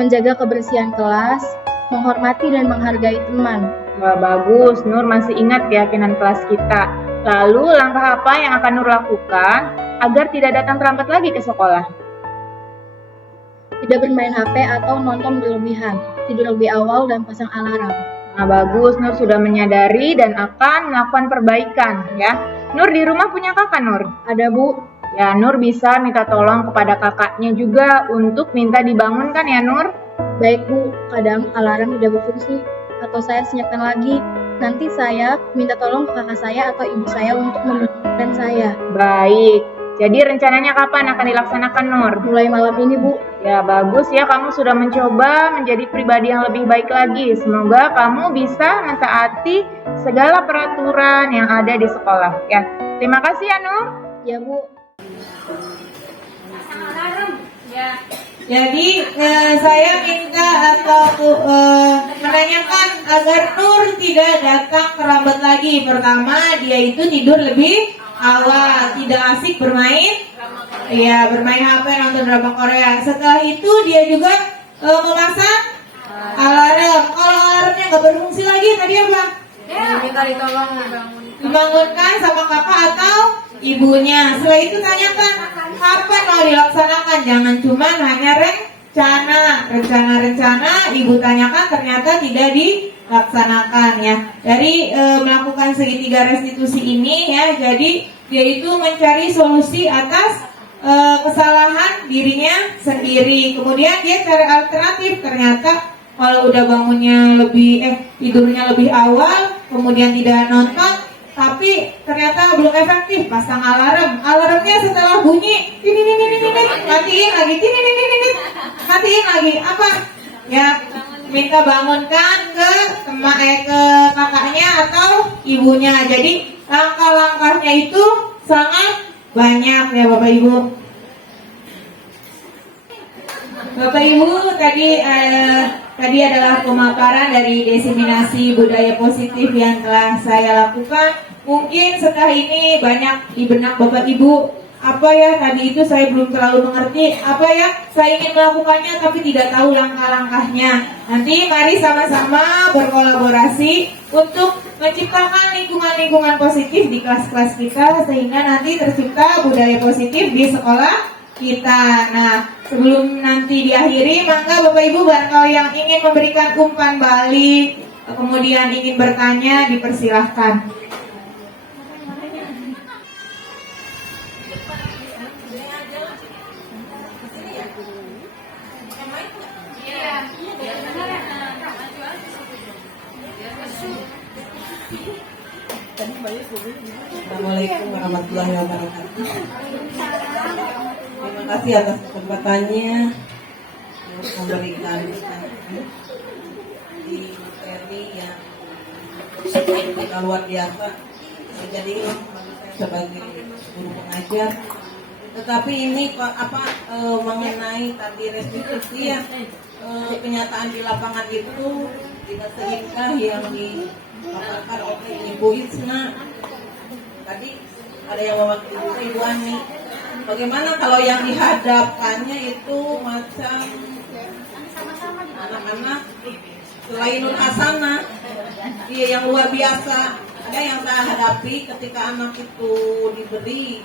menjaga kebersihan kelas, menghormati dan menghargai teman. Wah, bagus, Nur masih ingat keyakinan kelas kita. Lalu langkah apa yang akan Nur lakukan agar tidak datang terlambat lagi ke sekolah? Tidak bermain HP atau nonton berlebihan, tidur lebih awal dan pasang alarm. Nah, bagus, Nur sudah menyadari dan akan melakukan perbaikan ya. Nur di rumah punya kakak, Nur? Ada Bu. Ya, Nur bisa minta tolong kepada kakaknya juga untuk minta dibangunkan ya, Nur. Baik Bu, kadang alarm tidak berfungsi atau saya senyapkan lagi. Nanti saya minta tolong ke kakak saya atau ibu saya untuk membangunkan saya. Baik, jadi rencananya kapan akan dilaksanakan, Nur? Mulai malam ini Bu. Ya, bagus ya, kamu sudah mencoba menjadi pribadi yang lebih baik lagi. Semoga kamu bisa mentaati segala peraturan yang ada di sekolah ya. Terima kasih ya, Nur. Ya Bu. Jadi saya minta atau menanyakan agar Nur tidak datang terlambat lagi. Pertama, dia itu tidur lebih awal, tidak asik bermain. Iya, bermain HP, nonton drama Korea. Setelah itu dia juga memasang alarm. Kalau alarmnya nggak berfungsi lagi, tadi apa? Minta ditolong Dibangunkan sama kakak atau ibunya. Setelah itu tanyakan kapan mau dilaksanakan. Jangan cuma hanya rencana. Ibu tanyakan ternyata tidak dilaksanakan ya. Dari melakukan segitiga restitusi ini ya, jadi dia itu mencari solusi atas kesalahan dirinya sendiri. Kemudian dia cari alternatif. Ternyata kalau udah bangunnya tidurnya lebih awal, kemudian tidak nonton, tapi ternyata belum efektif, pasang alarm. Alarmnya setelah bunyi, matiin lagi. Apa? Ya, minta bangunkan ke kakaknya atau ibunya. Jadi langkah-langkahnya itu sangat banyak ya Bapak Ibu. Bapak Ibu, tadi adalah pemaparan dari diseminasi budaya positif yang telah saya lakukan. Mungkin setelah ini banyak di benak Bapak Ibu, apa ya tadi itu saya belum terlalu mengerti, apa ya saya ingin melakukannya tapi tidak tahu langkah-langkahnya. Nanti mari sama-sama berkolaborasi untuk menciptakan lingkungan-lingkungan positif di kelas-kelas kita sehingga nanti tercipta budaya positif di sekolah kita. Nah, sebelum nanti diakhiri, maka Bapak Ibu barangkali yang ingin memberikan umpan balik, kemudian ingin bertanya, dipersilahkan. Assalamualaikum warahmatullahi wabarakatuh. Terima kasih atas kesempatannya untuk memberikan di materi yang luar biasa. Jadi sebagai guru pengajar Tetapi ini mengenai tadi restitusi ya, kenyataan di lapangan itu tidak seindah yang dipaparkan oleh Ibu Isna. Tadi ada yang mewakili juga Ibu Ani. Bagaimana kalau yang dihadapkannya itu macam anak-anak selain Nur Hasanah, dia yang luar biasa. Ada yang saya hadapi ketika anak itu diberi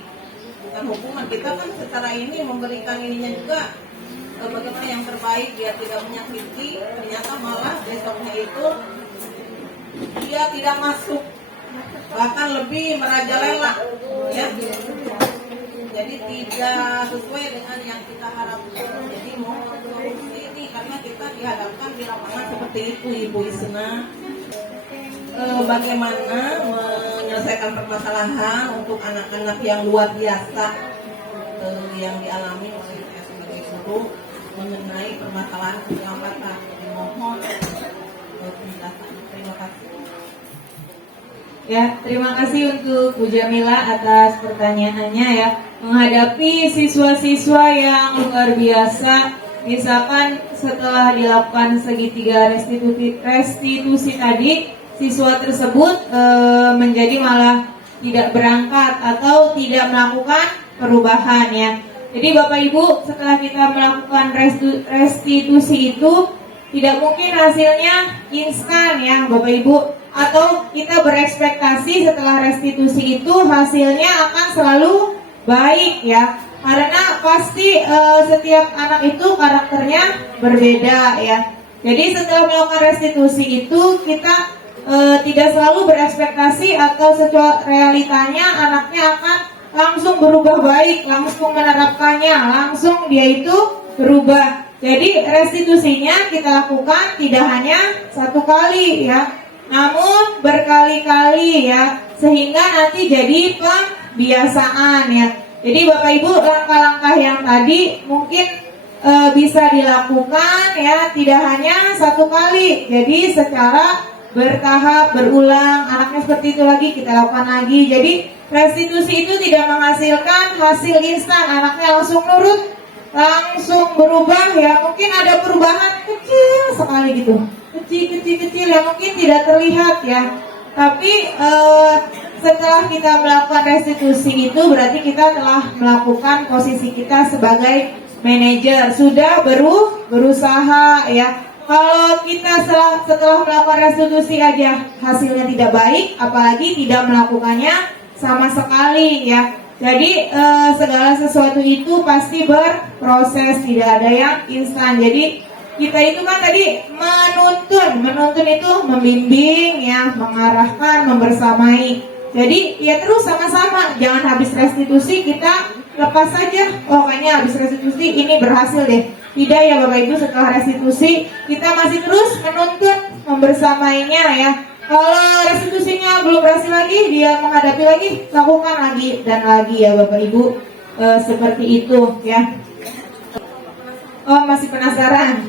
bukan hukuman, kita kan secara ini memberikan ininya juga bagaimana yang terbaik biar tidak menyakiti, ternyata malah besoknya itu dia tidak masuk, bahkan lebih merajalela ya. Jadi tidak sesuai dengan yang kita harapkan. Jadi mohon solusi ini karena kita dihadapkan di lapangan seperti itu Ibu Isna. Bagaimana menyelesaikan permasalahan untuk anak-anak yang luar biasa yang dialami oleh saya sebagai guru mengenai permasalahan keselamatan. Mohon penjelasan. Terima kasih. Ya, terima kasih untuk Bu Jamila atas pertanyaannya ya. Menghadapi siswa-siswa yang luar biasa, misalkan setelah dilakukan segitiga restitusi tadi, siswa tersebut menjadi malah tidak berangkat atau tidak melakukan perubahan ya. Jadi Bapak Ibu, setelah kita melakukan restitusi itu tidak mungkin hasilnya instan ya Bapak Ibu, atau kita berekspektasi setelah restitusi itu hasilnya akan selalu baik ya, karena pasti setiap anak itu karakternya berbeda ya. Jadi setelah melakukan restitusi itu kita tidak selalu berekspektasi atau sesuai realitanya anaknya akan langsung berubah baik, langsung menerapkannya, langsung dia itu berubah. Jadi restitusinya kita lakukan tidak hanya satu kali ya, namun berkali-kali ya, sehingga nanti jadi pembiasaan ya. Jadi Bapak Ibu, langkah-langkah yang tadi mungkin bisa dilakukan ya, tidak hanya satu kali. Jadi secara bertahap, berulang, anaknya seperti itu lagi kita lakukan lagi. Jadi restitusi itu tidak menghasilkan hasil instan, anaknya langsung nurut, langsung berubah ya. Mungkin ada perubahan kecil sekali gitu, kecil yang mungkin tidak terlihat ya. Tapi setelah kita melakukan restitusi itu berarti kita telah melakukan posisi kita sebagai manajer, sudah berusaha ya. Kalau kita setelah melakukan restitusi aja hasilnya tidak baik, apalagi tidak melakukannya sama sekali ya. Jadi segala sesuatu itu pasti berproses, tidak ada yang instan. Jadi kita itu kan tadi menuntun itu membimbing ya, mengarahkan, membersamai. Jadi ya terus sama-sama, jangan habis restitusi kita lepas saja. Oh kayaknya habis restitusi ini berhasil deh. Tidak ya Bapak Ibu, setelah restitusi kita masih terus menuntun, membersamainya ya. Kalau restitusinya belum berhasil lagi, dia menghadapi lagi, lakukan lagi dan lagi ya Bapak Ibu, seperti itu ya. Oh masih penasaran?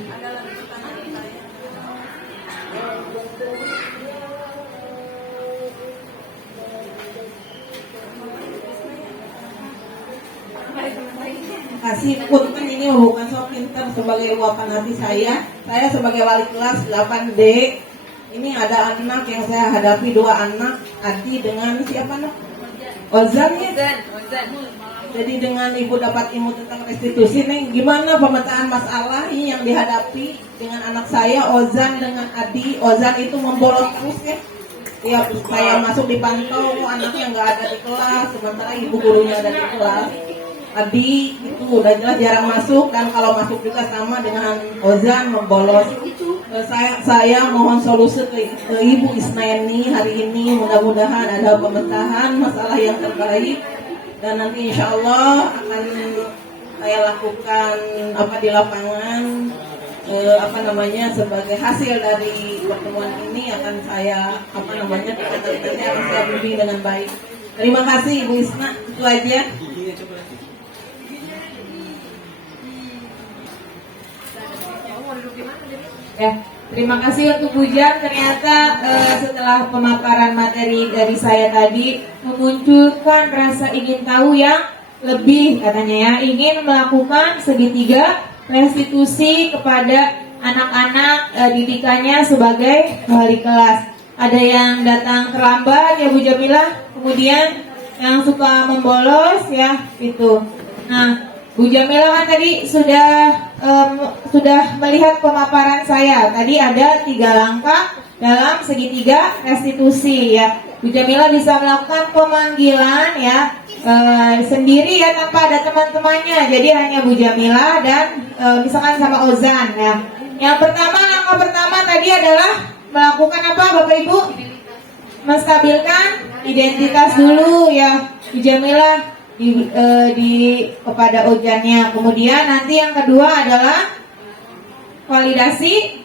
Kasih punten ini bukan so pinter sebagai luapan hati saya sebagai wali kelas 8D. Ini ada anak yang saya hadapi, 2 anak, Adi dengan siapa nak? Ozan ya. Jadi dengan ibu dapat ilmu tentang restitusi nih, gimana pemetaan masalah ini yang dihadapi dengan anak saya Ozan dengan Adi. Ozan itu membolos terus ya. Tiap saya masuk dipantau, anaknya nggak ada di kelas, sementara ibu gurunya ada di kelas. Adi itu udah jelas jarang masuk, dan kalau masuk juga sama dengan Ozan membolos. Saya mohon solusi ke Ibu Isnaini hari ini, mudah-mudahan ada pemetahan masalah yang terbaik, dan nanti insya Allah akan saya lakukan di lapangan sebagai hasil dari pertemuan ini akan saya nanti akan saya bimbing dengan baik. Terima kasih Ibu Isna, itu aja. Ya, terima kasih untuk Bu Jam. Ternyata setelah pemaparan materi dari saya tadi memunculkan rasa ingin tahu yang lebih katanya ya, ingin melakukan segitiga restitusi kepada anak-anak didikannya sebagai wali kelas. Ada yang datang terlambat ya Bu Jamilah, kemudian yang suka membolos ya itu. Nah, Bu Jamilah kan tadi sudah melihat pemaparan saya. Tadi ada 3 langkah dalam segitiga restitusi ya. Bu Jamilah bisa melakukan pemanggilan ya sendiri ya, tanpa ada teman-temannya. Jadi hanya Bu Jamilah dan misalkan sama Ozan ya. Yang pertama, langkah pertama tadi adalah melakukan apa Bapak Ibu? Menstabilkan identitas dulu ya Bu Jamilah kepada Ozannya. Kemudian nanti yang kedua adalah validasi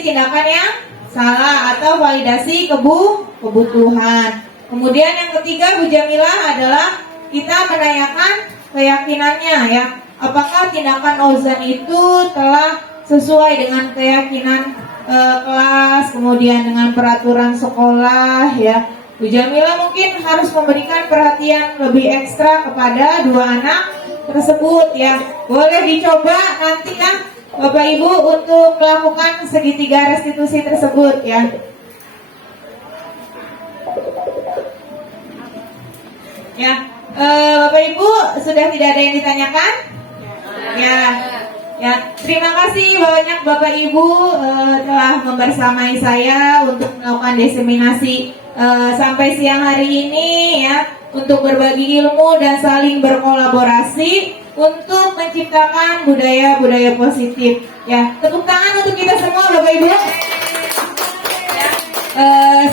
tindakan yang salah atau validasi kebutuhan. Kemudian yang ketiga Bu Jamilah adalah kita menanyakan keyakinannya ya. Apakah tindakan Ozan itu telah sesuai dengan keyakinan kelas, kemudian dengan peraturan sekolah ya. Bu Jamilah mungkin harus memberikan perhatian lebih ekstra kepada 2 anak tersebut ya. Boleh dicoba nanti kan Bapak Ibu untuk melakukan segitiga restitusi tersebut ya. Ya, Bapak Ibu sudah tidak ada yang ditanyakan? Ya, terima kasih banyak Bapak Ibu telah membersamai saya untuk melakukan diseminasi sampai siang hari ini ya, untuk berbagi ilmu dan saling berkolaborasi untuk menciptakan budaya-budaya positif. Ya, tepuk tangan untuk kita semua Bapak Ibu.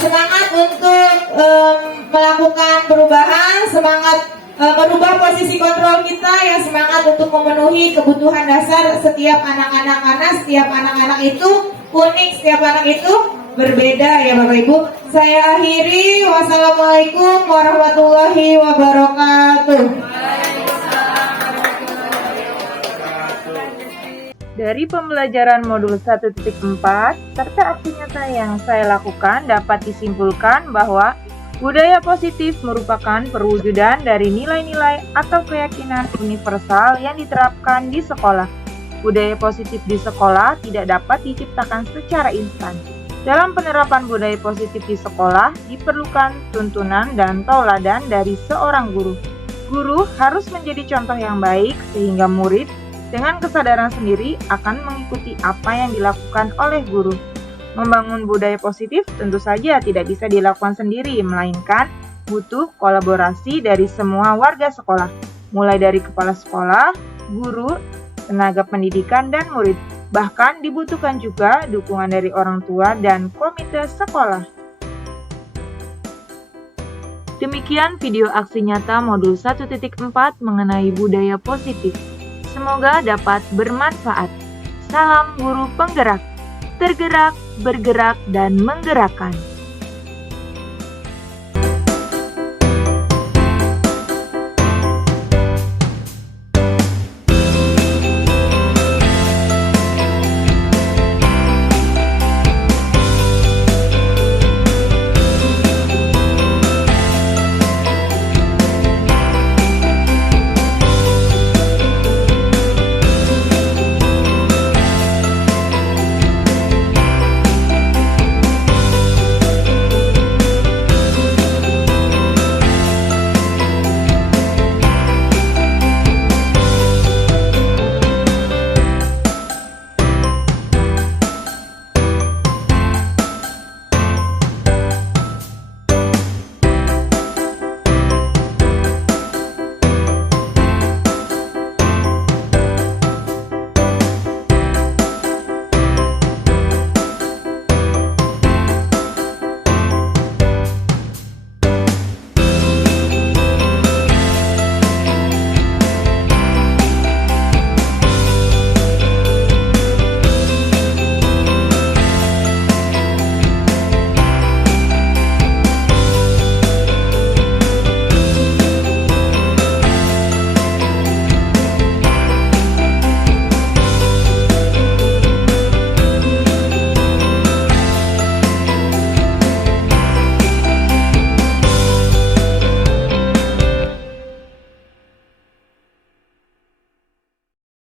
Semangat untuk melakukan perubahan, semangat merubah posisi kontrol kita ya, semangat untuk memenuhi kebutuhan dasar setiap anak-anak, karena setiap anak-anak itu unik, setiap anak itu berbeda ya Bapak Ibu. Saya akhiri, wassalamualaikum warahmatullahi wabarakatuh. Dari pembelajaran modul 1.4 serta aksi nyata yang saya lakukan dapat disimpulkan bahwa budaya positif merupakan perwujudan dari nilai-nilai atau keyakinan universal yang diterapkan di sekolah. Budaya positif di sekolah tidak dapat diciptakan secara instan. Dalam penerapan budaya positif di sekolah diperlukan tuntunan dan tauladan dari seorang guru. Guru harus menjadi contoh yang baik sehingga murid dengan kesadaran sendiri akan mengikuti apa yang dilakukan oleh guru. Membangun budaya positif tentu saja tidak bisa dilakukan sendiri, melainkan butuh kolaborasi dari semua warga sekolah, mulai dari kepala sekolah, guru, tenaga pendidikan, dan murid. Bahkan dibutuhkan juga dukungan dari orang tua dan komite sekolah. Demikian video aksi nyata modul 1.4 mengenai budaya positif. Semoga dapat bermanfaat. Salam guru penggerak, tergerak, bergerak, dan menggerakkan.